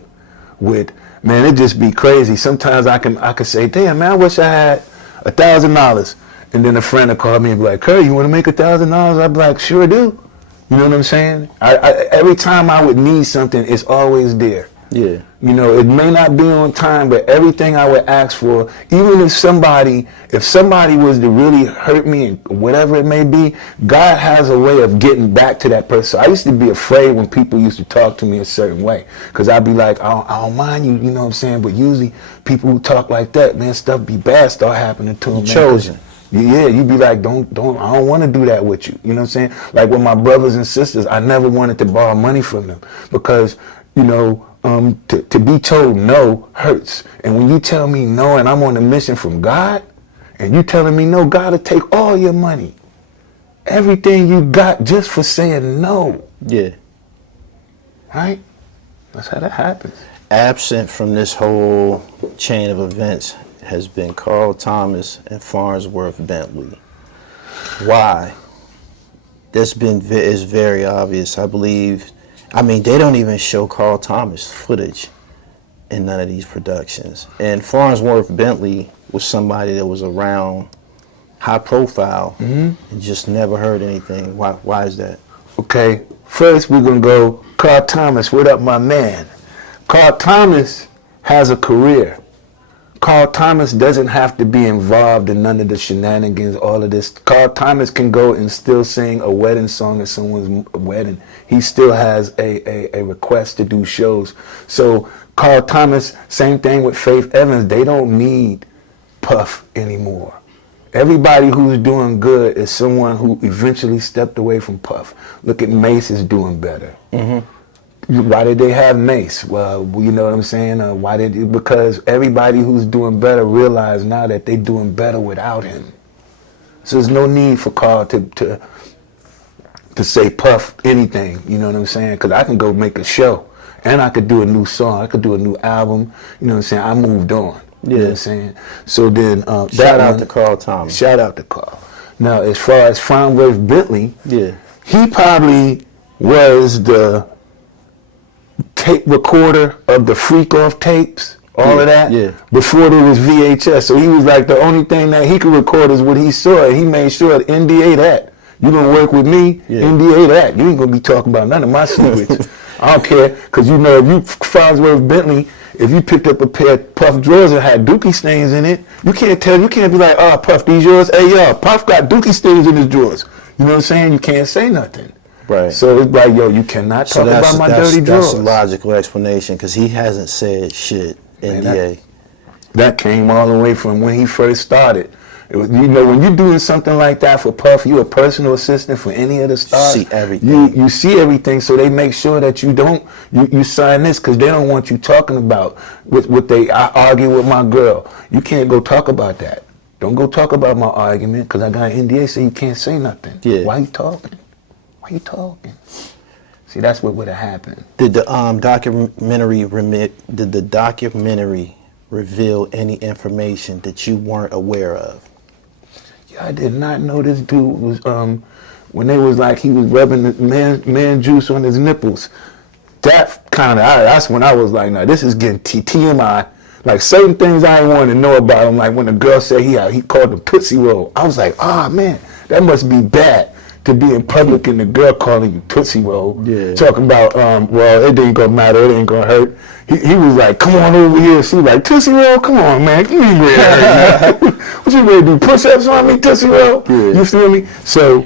with, man, it just be crazy. Sometimes I can say, damn, man, I wish I had $1,000. And then a friend will call me and be like, Curry, you want to make $1,000? I'd be like, sure do. You know what I'm saying? Every time I would need something, it's always there. Yeah. You know, it may not be on time, but everything I would ask for, even if somebody was to really hurt me and whatever it may be, God has a way of getting back to that person. So I used to be afraid when people used to talk to me a certain way, because I'd be like, I don't mind you, you know what I'm saying? But usually people who talk like that, man, stuff be bad start happening to them. Chosen. Yeah, you'd be like, I don't want to do that with you. You know what I'm saying? Like with my brothers and sisters, I never wanted to borrow money from them because, you know, to be told no hurts. And when you tell me no and I'm on a mission from God, and you telling me no, God will take all your money, everything you got just for saying no. Yeah. Right? That's how that happens. Absent from this whole chain of events has been Carl Thomas and Farnsworth Bentley. Why? This is very obvious. I believe, I mean, they don't even show Carl Thomas footage in none of these productions. And Farnsworth Bentley was somebody that was around, high profile, and just never heard anything. Why is that? Okay, first we're gonna go Carl Thomas. What up, my man? Carl Thomas has a career. Carl Thomas doesn't have to be involved in none of the shenanigans, all of this. Carl Thomas can go and still sing a wedding song at someone's wedding. He still has a request to do shows. So Carl Thomas, same thing with Faith Evans. They don't need Puff anymore. Everybody who's doing good is someone who eventually stepped away from Puff. Look at Mace is doing better. Why did they have Mace? Well, you know what I'm saying? Because everybody who's doing better realize now that they're doing better without him. So there's no need for Carl to say Puff anything. You know what I'm saying? Because I can go make a show and I could do a new song. I could do a new album. You know what I'm saying? I moved on. You know what I'm saying? So then shout out to Carl Thomas. Shout out to Carl. Now, as far as Farnsworth Bentley, he probably was the tape recorder of the Freak Off tapes, all of that, before there was VHS. So he was like, the only thing that he could record is what he saw. He made sure to NDA that. You gonna work with me? NDA that. You ain't gonna be talking about none of my secrets. I don't care, because you know, if you Farnsworth Bentley, if you picked up a pair of Puff drawers that had dookie stains in it, you can't be like, oh, Puff, these yours? Hey, yo, Puff got dookie stains in his drawers. You know what I'm saying? You can't say nothing. Right. So it's like, yo, you cannot talk about my dirty drawers. That's a logical explanation, because he hasn't said shit, NDA. That came all the way from when he first started. It was, you know, when you're doing something like that for Puff, you're a personal assistant for any of the stars. You see everything. You see everything, so they make sure that you sign this, because they don't want you talking about I argue with my girl. You can't go talk about that. Don't go talk about my argument, because I got an NDA, so you can't say nothing. Why you talking? Why you talking? See, that's what would have happened. Did the documentary reveal any information that you weren't aware of? Yeah, I did not know this dude was when they was like he was rubbing the man juice on his nipples. That kind of that's when I was like, nah, this is getting TMI. Like certain things I didn't want to know about him. Like when the girl said he called him Tootsie Roll, I was like, oh man, that must be bad. To be in public and the girl calling you Tootsie Roll, talking about, well, it ain't gonna matter, it ain't gonna hurt. He was like, come on over here. She was like, Tootsie Roll, come on, man. You ain't ready to hurt me. What you ready to do, push-ups on me, Tootsie Roll? You feel me? So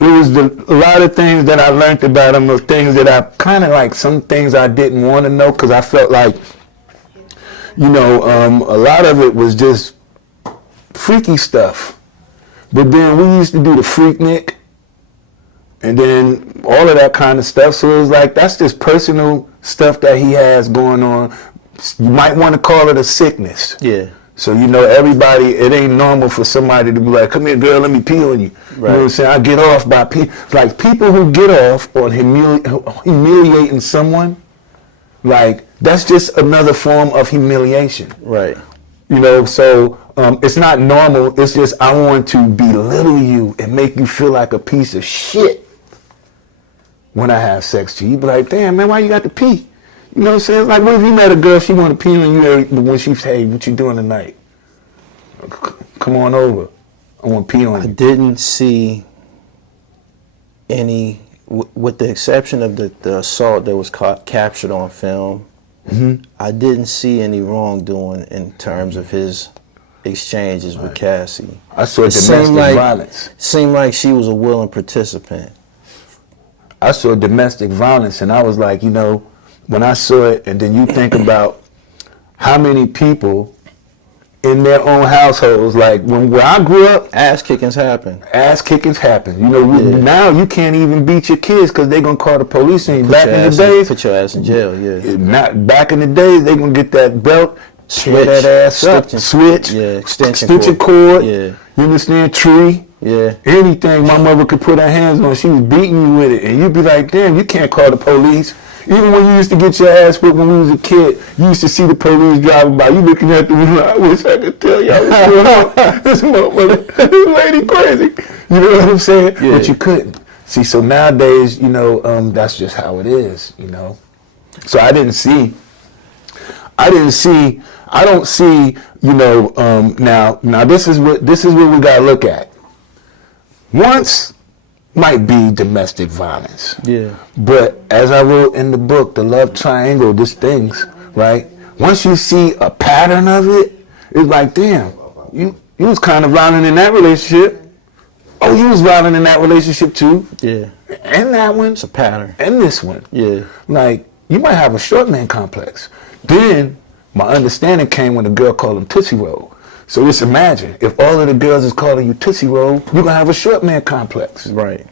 it was a lot of things that I learned about him, things that I kind of like, some things I didn't want to know, because I felt like, you know, a lot of it was just freaky stuff. But then we used to do the Freaknik, and then all of that kind of stuff. So it was like, that's just personal stuff that he has going on. You might want to call it a sickness. So, you know, everybody, it ain't normal for somebody to be like, come here, girl, let me pee on you. You know what I'm saying? I get off by like people who get off on humiliating someone, like that's just another form of humiliation. Right. You know, so it's not normal. It's just I want to belittle you and make you feel like a piece of shit when I have sex to you. You be like, damn, man, why you got to pee? You know what I'm saying? Like, what if you met a girl, she want to pee on you when she say, hey, what you doing tonight? Come on over. I want to pee on you. I didn't see any, with the exception of the assault that was captured on film, I didn't see any wrongdoing in terms of his exchanges with Cassie. I saw domestic violence. Seemed like she was a willing participant. I saw domestic violence, and I was like, you know, when I saw it, and then you think about how many people in their own households, like where I grew up, ass kickings happen. Ass kickings happen. You know, now you can't even beat your kids because they're gonna call the police on you. Back in the days, put your ass in jail. Yeah. Not back in the days, they gonna get that belt, tear that ass up, switch, extension cord. Yeah. You understand? Tree. Yeah. Anything my mother could put her hands on, she was beating you with it, and you'd be like, damn, you can't call the police. Even when you used to get your ass whipped when we was a kid, you used to see the police driving by. You looking at the window, I wish I could tell y'all what's going on. This motherfucker, this lady crazy. You know what I'm saying? Yeah. But you couldn't. See, so nowadays, you know, that's just how it is, you know. So I don't see, you know, now this is what we gotta look at. Once might be domestic violence. Yeah. But as I wrote in the book, The Love Triangle, these things, right? Once you see a pattern of it, it's like, damn, you was kind of violent in that relationship. Oh, you was violent in that relationship too. Yeah. And that one. It's a pattern. And this one. Yeah. Like, you might have a short man complex. Then my understanding came when the girl called him Tootsie Roll. So just imagine, if all of the girls is calling you Tootsie Roll, you're going to have a short man complex. Right.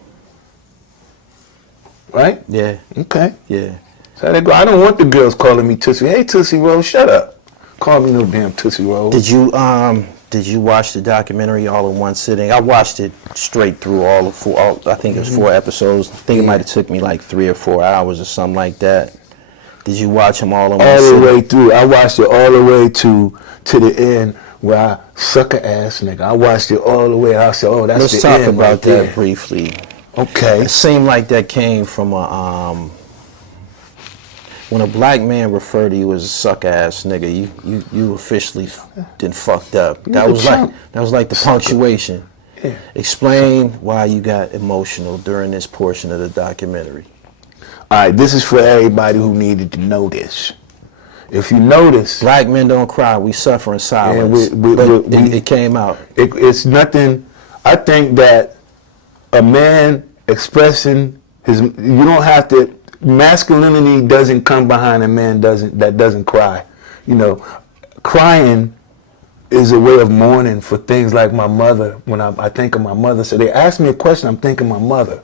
Right? Yeah. Okay. Yeah. So they go, I don't want the girls calling me Tootsie. Hey, Tootsie Roll, shut up. Call me no damn Tootsie Roll. Did you watch the documentary all in one sitting? I watched it straight through all I think it was 4 episodes. I think it might have took me like 3 or 4 hours or something like that. Did you watch them all in one sitting? All the way through. I watched it all the way to the end. Where I suck a ass nigga. I watched it all the way. I said, "Oh, that's Let's the talk end about right that there." briefly. Okay. It seemed like that came from when a black man referred to you as a suck ass nigga, you officially done fucked up. That was like the punctuation. Yeah. Explain why you got emotional during this portion of the documentary. All right, this is for everybody who needed to know this. If you notice, black men don't cry. We suffer in silence. It came out. It's nothing. I think that a man expressing his, you don't have to. Masculinity doesn't come behind a man that doesn't cry. You know, crying is a way of mourning for things like my mother. When I think of my mother, so they ask me a question, I'm thinking my mother.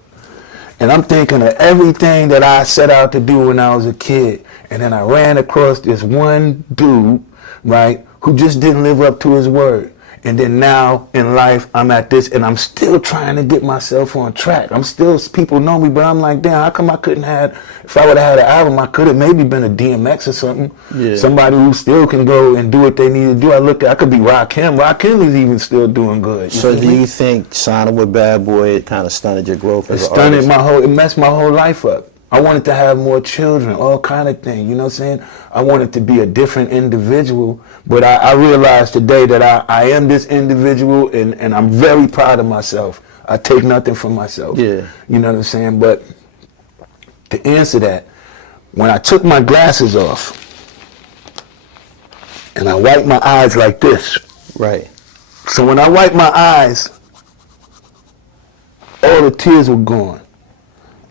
And I'm thinking of everything that I set out to do when I was a kid. And then I ran across this one dude, right, who just didn't live up to his word. And then now in life, I'm at this, and I'm still trying to get myself on track. People know me, but I'm like, damn, how come I couldn't have, if I would have had an album, I could have maybe been a DMX or something. Yeah. Somebody who still can go and do what they need to do. I could be Rakim. Rakim is even still doing good. So do you think signing with Bad Boy, it kind of stunted your growth as an artist? It messed my whole life up. I wanted to have more children, all kind of things, you know what I'm saying? I wanted to be a different individual, but I realized today that I am this individual, and I'm very proud of myself. I take nothing from myself. Yeah. You know what I'm saying? But to answer that, when I took my glasses off, and I wiped my eyes like this. Right. So when I wiped my eyes, all the tears were gone.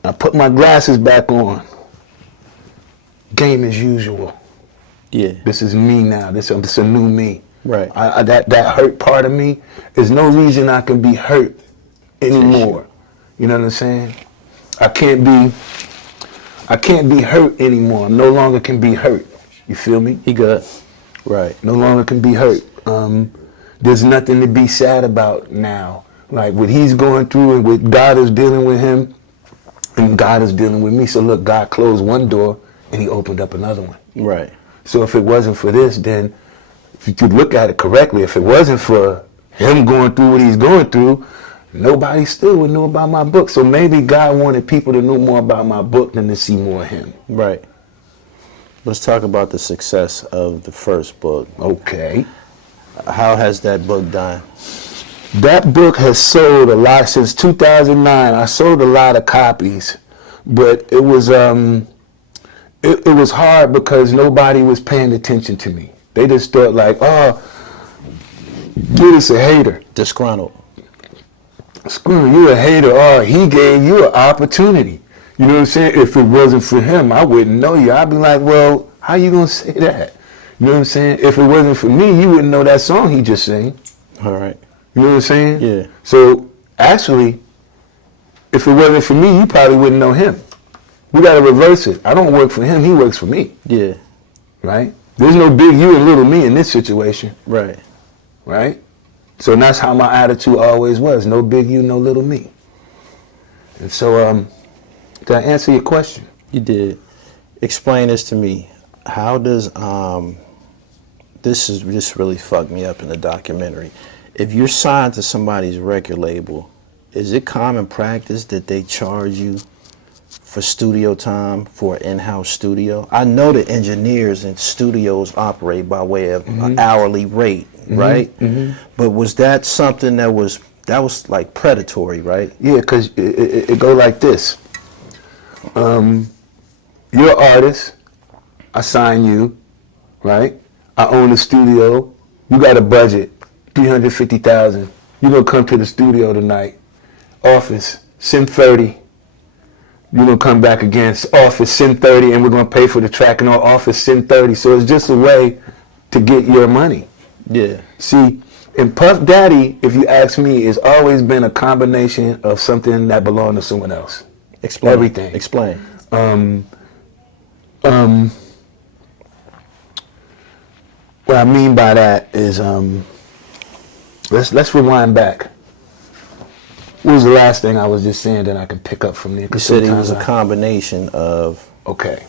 I put my glasses back on. Game as usual. Yeah. This is me now. This is a new me. Right. That hurt part of me, there's no reason I can be hurt anymore. You know what I'm saying? I can't be hurt anymore. No longer can be hurt. You feel me? He good. Right. No longer can be hurt. there's nothing to be sad about now. Like what he's going through and what God is dealing with him, and God is dealing with me. So look, God closed one door and he opened up another one. Right. So if it wasn't for this, then if you could look at it correctly, if it wasn't for him going through what he's going through, nobody still would know about my book. So maybe God wanted people to know more about my book than to see more of him. Right. Let's talk about the success of the first book. Okay. How has that book done? That book has sold a lot since 2009. I sold a lot of copies, but it was it was hard because nobody was paying attention to me. They just thought like, oh, you're just a hater. Disgruntled. Screw you, a hater. Oh, he gave you an opportunity. You know what I'm saying? If it wasn't for him, I wouldn't know you. I'd be like, well, how you gonna say that? You know what I'm saying? If it wasn't for me, you wouldn't know that song he just sang. All right. You know what I'm saying? Yeah. So actually, if it wasn't for me, you probably wouldn't know him. We gotta reverse it. I don't work for him, he works for me. Yeah. Right? There's no big you and little me in this situation. Right. Right? So that's how my attitude always was. No big you, no little me. And so, did I answer your question? You did. Explain this to me. How does this really fucked me up in the documentary. If you're signed to somebody's record label, is it common practice that they charge you for studio time for an in-house studio? I know that engineers and studios operate by way of an hourly rate, right? But was that something that was like predatory, right? Yeah, because it go like this. You're an artist. I sign you, right? I own the studio. You got a budget, $350,000. You're gonna come to the studio tonight. Office, send 30. You're gonna come back again. Office, send 30, and we're gonna pay for the track and all. Office, send 30. So it's just a way to get your money. Yeah. See, in Puff Daddy, if you ask me, it's always been a combination of something that belonged to someone else. Explain. Everything. Explain. What I mean by that is, let's rewind back. What was the last thing I was just saying that I can pick up from there? You said it was a combination of... Okay.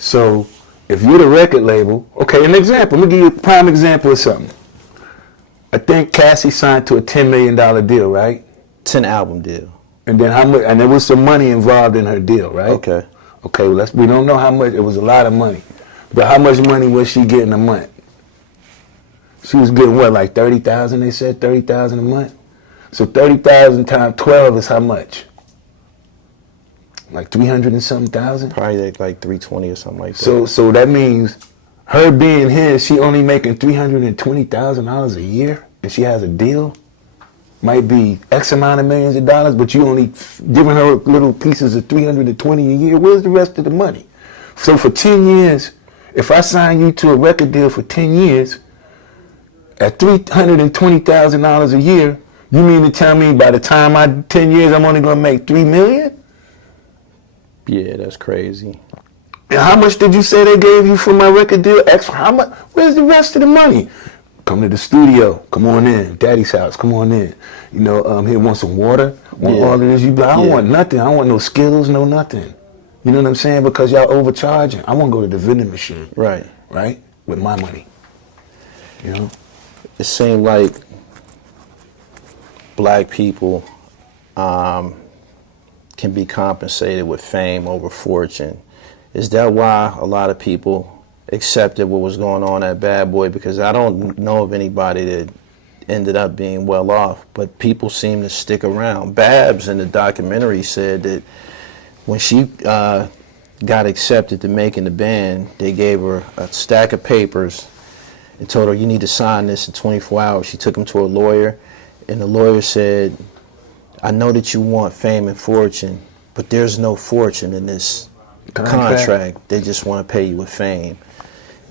So, if you're the record label, okay, an example, let me give you a prime example of something. I think Cassie signed to a $10 million deal, right? 10 album deal. And then how much, and there was some money involved in her deal, right? Okay. Okay, well, we don't know how much, it was a lot of money. But how much money was she getting a month? She was getting what, like 30,000, they said, 30,000 a month? So 30,000 times 12 is how much? Like 300 and something thousand? Probably like 320 or something like that. So that means her being here, she only making $320,000 a year, and she has a deal. Might be X amount of millions of dollars, but you only giving her little pieces of 320 a year. Where's the rest of the money? So for 10 years, if I sign you to a record deal for 10 years, at $320,000 a year, you mean to tell me by the time 10 years, I'm only going to make $3 million? Yeah, that's crazy. And how much did you say they gave you for my record deal? Extra, how much? Where's the rest of the money? Come to the studio. Come on in. Daddy's house. Come on in. You know, here, want some water? Want all of this? You be like, I don't want nothing. I don't want no Skittles, no nothing. You know what I'm saying? Because y'all overcharging. I want to go to the vending machine. Right. Right? With my money. You know? It seemed like black people can be compensated with fame over fortune. Is that why a lot of people accepted what was going on at Bad Boy? Because I don't know of anybody that ended up being well off, but people seem to stick around. Babs in the documentary said that when she got accepted to make in the band, they gave her a stack of papers and told her, you need to sign this in 24 hours. She took him to a lawyer, and the lawyer said, I know that you want fame and fortune, but there's no fortune in this contract. They just want to pay you with fame.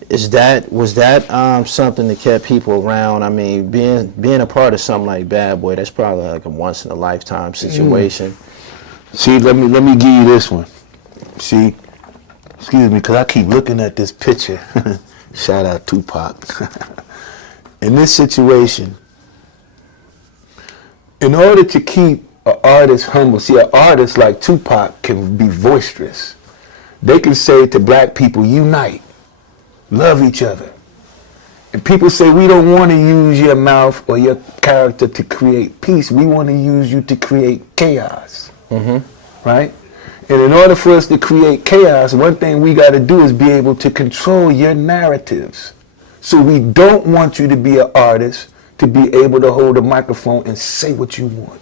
Was that something that kept people around? I mean, being a part of something like Bad Boy, that's probably like a once in a lifetime situation. See, let me give you this one. See, excuse me, because I keep looking at this picture. Shout out Tupac. in this situation, in order to keep an artist humble, see, an artist like Tupac can be boisterous. They can say to black people, unite, love each other. And people say, we don't want to use your mouth or your character to create peace. We want to use you to create chaos. Right? And in order for us to create chaos, one thing we got to do is be able to control your narratives. So we don't want you to be an artist, to be able to hold a microphone and say what you want.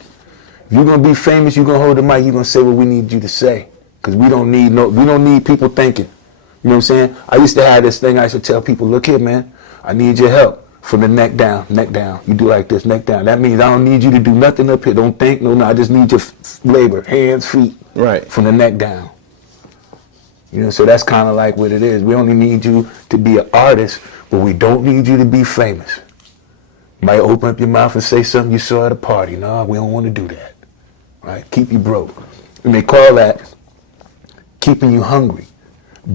If you're going to be famous, you're going to hold the mic, you're going to say what we need you to say. Because we don't need people thinking. You know what I'm saying? I used to have this thing I used to tell people, look here, man, I need your help from the neck down, neck down. You do like this, neck down. That means I don't need you to do nothing up here. Don't think, no, I just need your labor, hands, feet, Right. from the neck down. You know, so that's kind of like what it is. We only need you to be an artist, but we don't need you to be famous. You might open up your mouth and say something you saw at a party. No, we don't want to do that. Right? Keep you broke. And they call that keeping you hungry.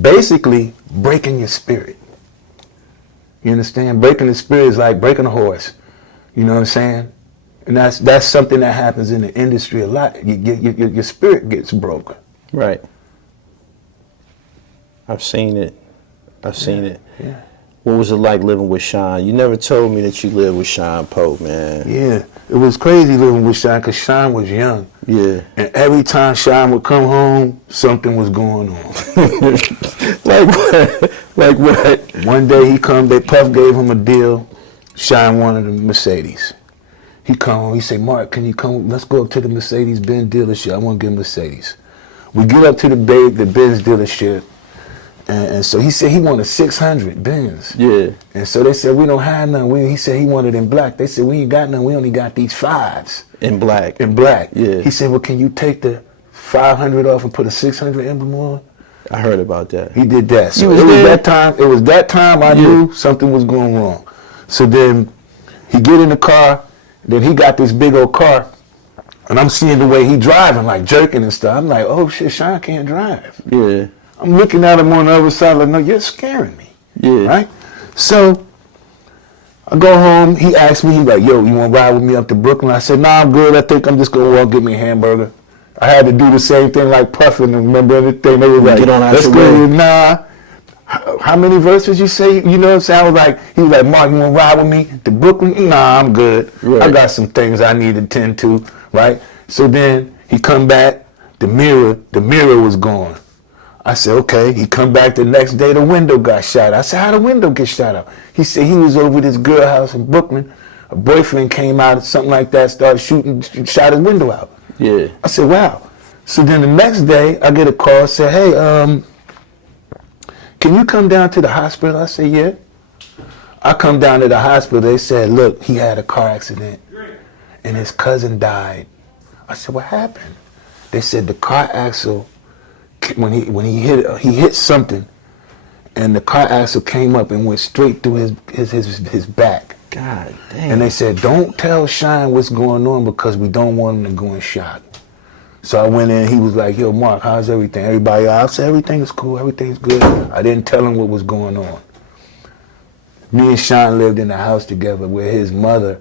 Basically, breaking your spirit. You understand? Breaking the spirit is like breaking a horse. You know what I'm saying? And that's something that happens in the industry a lot. Your spirit gets broken. Right. I've seen it. Yeah. What was it like living with Sean? You never told me that you lived with Sean Pope, man. Yeah. It was crazy living with Sean because Sean was young. Yeah. And every time Sean would come home, something was going on. Like what? Like what? One day Puff gave him a deal. Sean wanted a Mercedes. He come home, he say, Mark, can you come, let's go up to the Mercedes-Benz dealership. I want to get a Mercedes. We get up to the Benz dealership. And so he said he wanted 600 Benz. Yeah. And so they said, we don't have none. He said he wanted in black. They said, we ain't got none. We only got these 5s. In black. In black. Yeah. He said, well, can you take the 500 off and put a 600 emblem on? I heard about that. He did that. So was it was there? that time. It was that time I knew something was going wrong. So then he get in the car. Then he got this big old car. And I'm seeing the way he driving, like jerking and stuff. I'm like, oh shit, Sean can't drive. Yeah. I'm looking at him on the other side like, no, you're scaring me. Yeah. Right? So I go home. He asked me, he's like, yo, you want to ride with me up to Brooklyn? I said, nah, I'm good. I think I'm just going to walk get me a hamburger. I had to do the same thing like Puffin. Remember anything? They were like, get on out let's your go. way. Nah. How many verses you say? You know what I'm saying? I was like, he was like, Mark, you want to ride with me to Brooklyn? Nah, I'm good. Right. I got some things I need to tend to, right? So then he come back. The mirror was gone. I said, okay. He come back the next day, the window got shot out. I said, how the window get shot out? He said he was over this girl house in Brooklyn. A boyfriend came out, something like that, started shooting, shot his window out. Yeah. I said, wow. So then the next day, I get a call, say, hey, can you come down to the hospital? I said, yeah. I come down to the hospital. They said, look, he had a car accident and his cousin died. I said, what happened? They said the car axle, when he hit something, and the car axle came up and went straight through his back. God damn. And they said, don't tell Shine what's going on because we don't want him to go in shock. So I went in, he was like, yo, Mark, how's everything? Everybody out? I said, everything is cool, everything's good. I didn't tell him what was going on. Me and Sean lived in a house together where his mother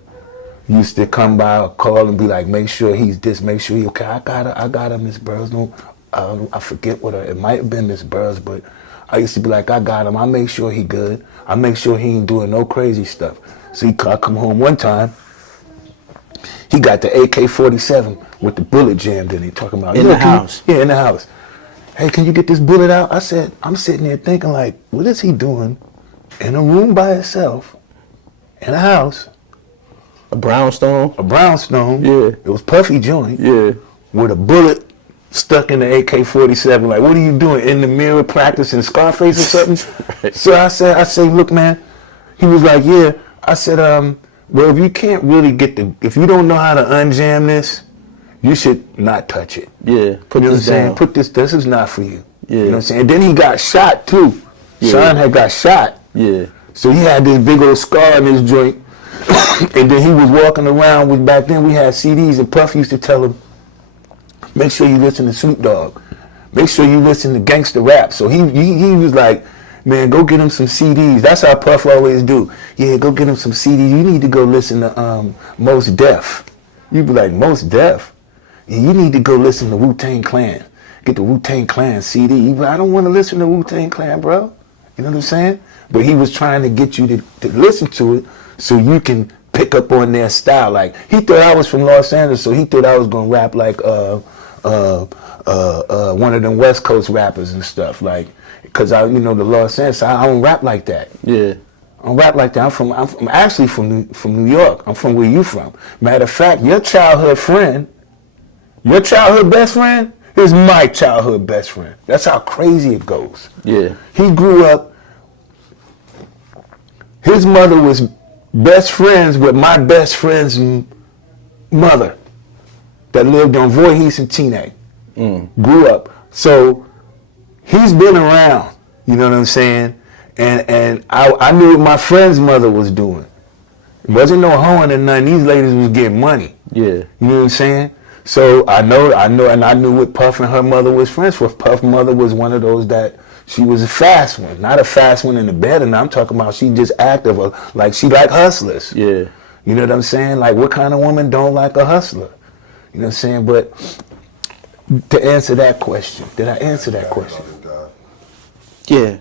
used to come by or call and be like, make sure he's this, make sure he okay. I got her, Miss Burroughs. No, I forget what it might have been Miss Burroughs, but I used to be like, I got him. I make sure he good. I make sure he ain't doing no crazy stuff. So I come home one time, he got the AK-47 with the bullet jammed in it, talking about in the house. Yeah, in the house. Hey, can you get this bullet out? I said, I'm sitting there thinking like, what is he doing in a room by himself, in a house? A brownstone? A brownstone. Yeah. It was puffy joint. Yeah. With a bullet stuck in the AK-47. Like, what are you doing? In the mirror practicing Scarface or something? Right. So I said, look, man. He was like, yeah. I said, well, if you can't really if you don't know how to unjam this, you should not touch it. Yeah. Put you know this what I'm down. saying? This is not for you. Yeah. You know what I'm saying? And then he got shot too. Yeah. Sean had got shot. Yeah. So he had this big old scar in his joint. And then he was walking around with, back then we had CDs, and Puff used to tell him, make sure you listen to Snoop Dogg. Make sure you listen to gangster rap. So he was like, Man, go get him some CDs. That's how Puff always do. Yeah, go get him some CDs. You need to go listen to Mos Def. You be like, Mos Def? Yeah, you need to go listen to Wu-Tang Clan. Get the Wu-Tang Clan CD. You be like, I don't want to listen to Wu-Tang Clan, bro. You know what I'm saying? But he was trying to get you to listen to it so you can pick up on their style. Like, he thought I was from Los Angeles, so he thought I was going to rap like one of them West Coast rappers and stuff. Like, because the Los Angeles, I don't rap like that. Yeah. I don't rap like that. I'm actually from New York. I'm from where you from. Matter of fact, your childhood best friend is my childhood best friend. That's how crazy it goes. Yeah. He grew up, his mother was best friends with my best friend's mother that lived on Voorhees and Teaneck. Grew up. So he's been around, you know what I'm saying? And I knew what my friend's mother was doing. It wasn't no hoeing or nothing. These ladies was getting money. Yeah. You know what I'm saying? So I know, and I knew what Puff and her mother was friends with. Puff's mother was one of those that she was a fast one, not a fast one in the bed. And I'm talking about she just active, like she like hustlers. Yeah. You know what I'm saying? Like, what kind of woman don't like a hustler? You know what I'm saying? But to answer that question, did I answer that question? Yeah.